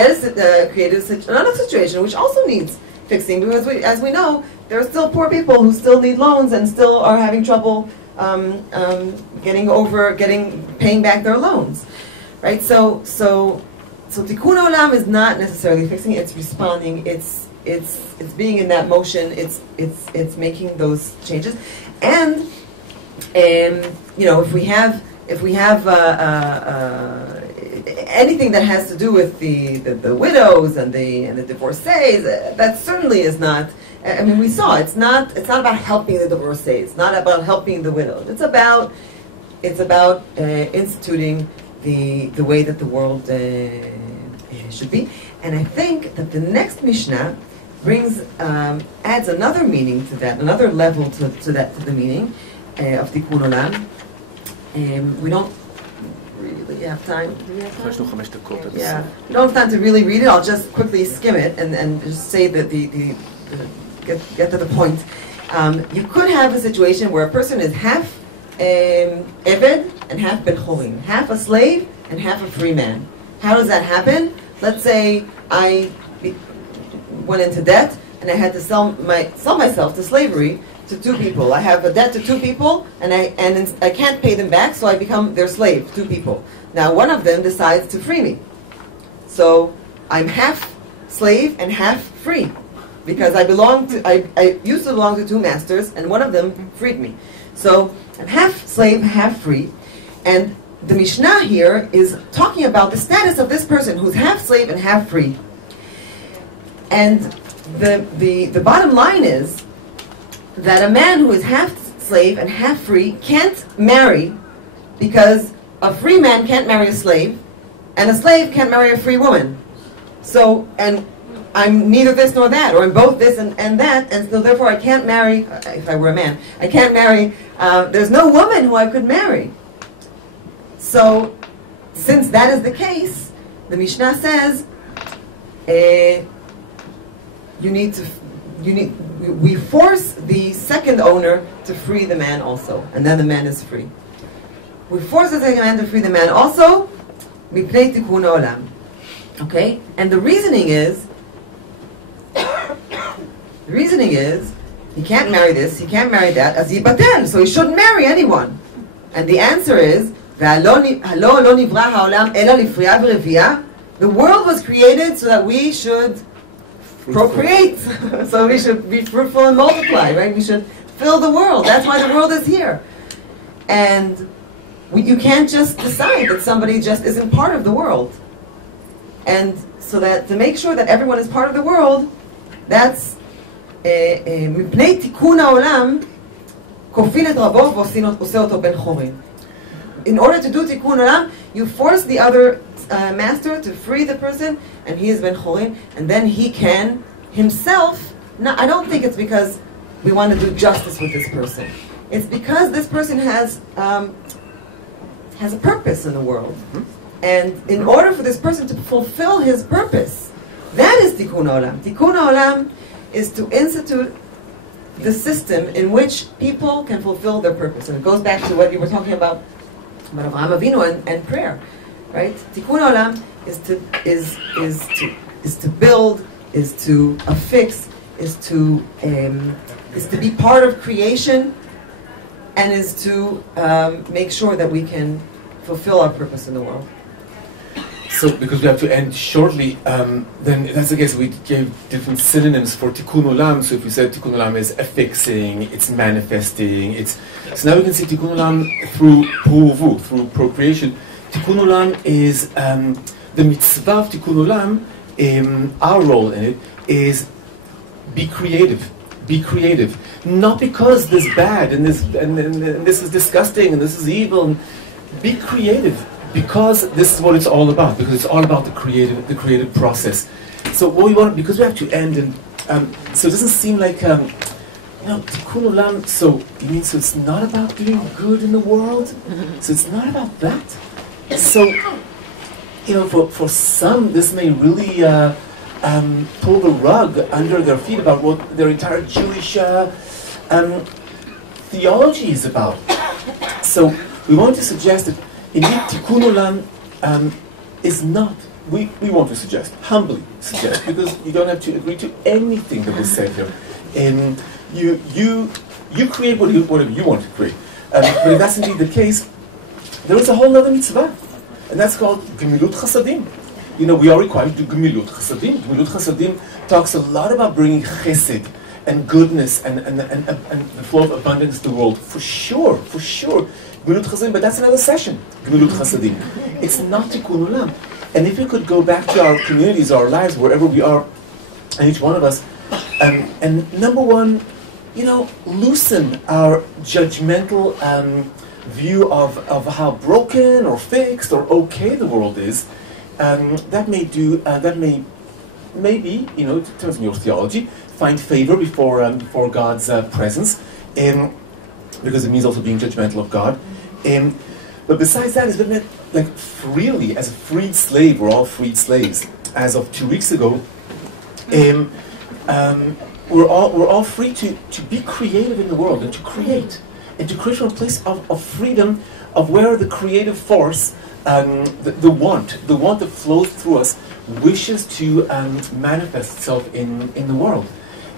created another situation which also needs fixing, because as we know, there are still poor people who still need loans and still are having trouble paying back their loans, right? So Tikkun Olam is not necessarily fixing; it's responding. It's being in that motion. It's making those changes, and if we have anything that has to do with the widows and the divorcees, that certainly is not. I mean, we saw it's not about helping the divorcees. It's not about helping the widows. It's about instituting the way that the world should be. And I think that the next Mishnah adds another meaning to that, another level to the meaning of Tikkun Olam. We don't really have time. Do we have time? Yeah, we don't have time to really read it. I'll just quickly skim it and just say that get to the point. You could have a situation where a person is half Eved and half Ben Chorin, half a slave and half a free man. How does that happen? Let's say I went into debt and I had to sell myself to slavery to 2 people. I have a debt to 2 people and I can't pay them back, so I become their slave, 2 people. Now one of them decides to free me. So I'm half slave and half free, because I used to belong to 2 masters, and one of them freed me. So I'm half slave, half free, and the Mishnah here is talking about the status of this person who's half slave and half free. And the bottom line is that a man who is half slave and half free can't marry, because a free man can't marry a slave, and a slave can't marry a free woman. So, and I'm neither this nor that, or I'm both this and that, and so therefore I can't marry, if I were a man, I can't marry, there's no woman who I could marry. So, since that is the case, the Mishnah says, we force the second owner to free the man also, and then the man is free. We force the second man to free the man also, mipnei Tikkun Olam. Okay? And the reasoning is, he can't marry this, he can't marry that, as yibatel, so he shouldn't marry anyone. And the answer is, the world was created so that we should procreate, so we should be fruitful and multiply, right? We should fill the world. That's why the world is here. And you can't just decide that somebody just isn't part of the world. And so that to make sure that everyone is part of the world, that's מפני תיקון העולם כופין את רבו ועושה אותו בן חורין. In order to do Tikkun Olam, you force the other master to free the person, and he is ben chorin, and then he can himself. Now, I don't think it's because we want to do justice with this person. It's because this person has a purpose in the world, and in order for this person to fulfill his purpose, that is Tikkun Olam. Tikkun Olam is to institute the system in which people can fulfill their purpose, and it goes back to what you were talking about Avraham Avinu and prayer, right? Tikkun Olam is to build, is to affix, is to be part of creation, and is to make sure that we can fulfill our purpose in the world. So, because we have to end shortly, then that's the case. We gave different synonyms for Tikkun Olam. So if we said Tikkun Olam is affixing, it's manifesting, so now we can see Tikkun Olam through Puruvu, through procreation. Tikkun Olam is the mitzvah of Tikkun Olam. Our role in it is be creative. Be creative, not because this is bad and this is disgusting and this is evil. be creative, because this is what it's all about. Because it's all about the creative process. So what we want, because we have to end, and so it doesn't seem like Tikkun Olam. So you mean so it's not about doing good in the world? So it's not about that. So for some, this may really pull the rug under their feet about what their entire Jewish theology is about. So we want to suggest that indeed Tikkun Olam is not, we want to suggest, humbly suggest, because you don't have to agree to anything that was said here. You create whatever you want to create. But if that's indeed the case, there is a whole other mitzvah, and that's called Gemilut Chasadim. We are required to do Gemilut Chasadim. Gemilut Chasadim talks a lot about bringing chesed and goodness and the flow of abundance to the world. For sure. Gemilut Chasadim, but that's another session. Gemilut Chasadim. It's not Tikkun Olam. And if we could go back to our communities, our lives, wherever we are, and each one of us, and number one, loosen our judgmental view of how broken or fixed or okay the world is. That may maybe, in terms of your theology, find favor before God's presence, because it means also being judgmental of God. But besides that, it's been like freely, as a freed slave. We're all freed slaves. As of 2 weeks ago, we're all free to be creative in the world and to create from a place of freedom, of where the creative force, the want that flows through us, wishes to manifest itself in the world.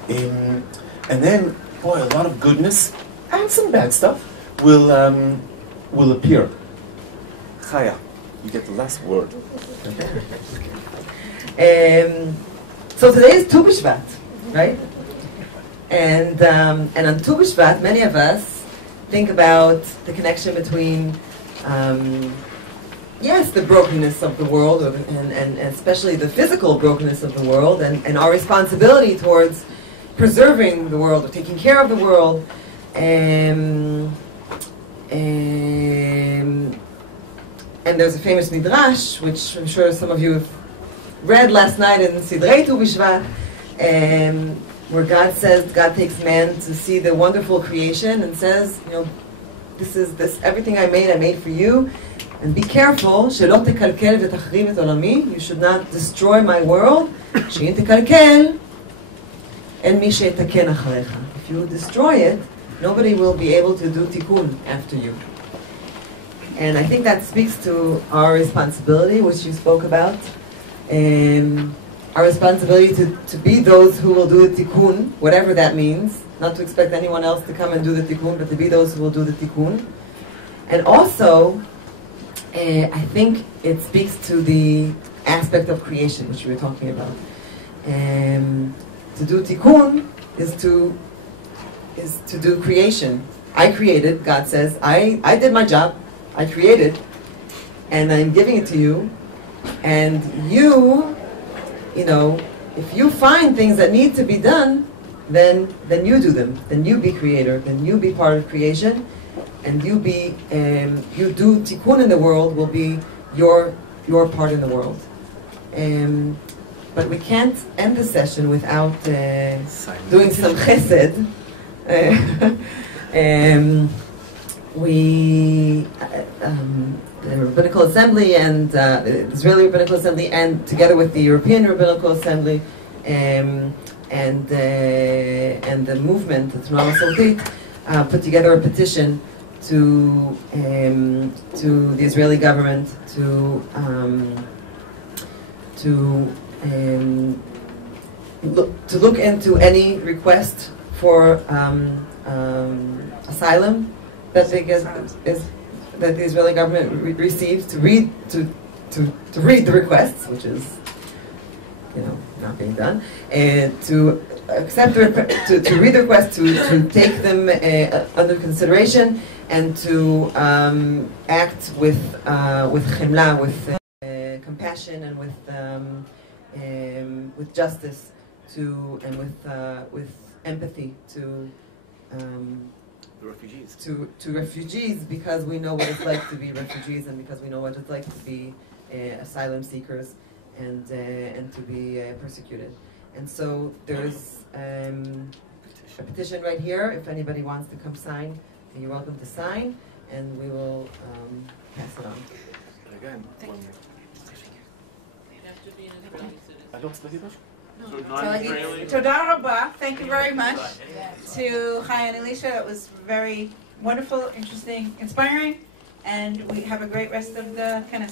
And then, boy, a lot of goodness and some bad stuff will appear. Chaya, you get the last word. So today is Tu B'Shvat, right? And on Tu B'Shvat, many of us think about the connection between, yes, the brokenness of the world, and especially the physical brokenness of the world, and our responsibility towards preserving the world, or taking care of the world. And there's a famous midrash, which I'm sure some of you have read last night in Sidrei Tu B'Shvat, where God says, God takes man to see the wonderful creation and says, this everything I made for you, and be careful, שלא תקלקל ותחריב את עולמי, you should not destroy my world, שאם תקלקל, אין מי שיתקן אחריך. If you destroy it, nobody will be able to do tikkun after you. And I think that speaks to our responsibility, which you spoke about. Our responsibility to be those who will do the tikkun, whatever that means. Not to expect anyone else to come and do the tikkun, but to be those who will do the tikkun. And also, I think it speaks to the aspect of creation, which we were talking about. To do tikkun is to do creation. I created, God says, I did my job, I created, and I'm giving it to you, and you, if you find things that need to be done, then you do them, then you be creator, then you be part of creation, and you do tikkun in the world will be your part in the world. But we can't end the session without doing some chesed. The Rabbinical Assembly and the Israeli Rabbinical Assembly, and together with the European Rabbinical Assembly and the movement, the Masorti, put together a petition to the Israeli government to look into any request for asylum that the Israeli government receives, to read the requests, which is not being done, and to accept to read the request, to take them under consideration, and to act with chemla, with compassion, and with justice, and with empathy to The refugees. To refugees, because we know what it's like to be refugees, and because we know what it's like to be asylum seekers and to be persecuted. And so there's a petition right here. If anybody wants to come sign, you're welcome to sign, and we will pass it on. Again, You have to be an Israeli citizen. I don't speak English. Toda rabba. Thank you very much to Chaya and Elisha. It was very wonderful, interesting, inspiring, and we have a great rest of the Canal.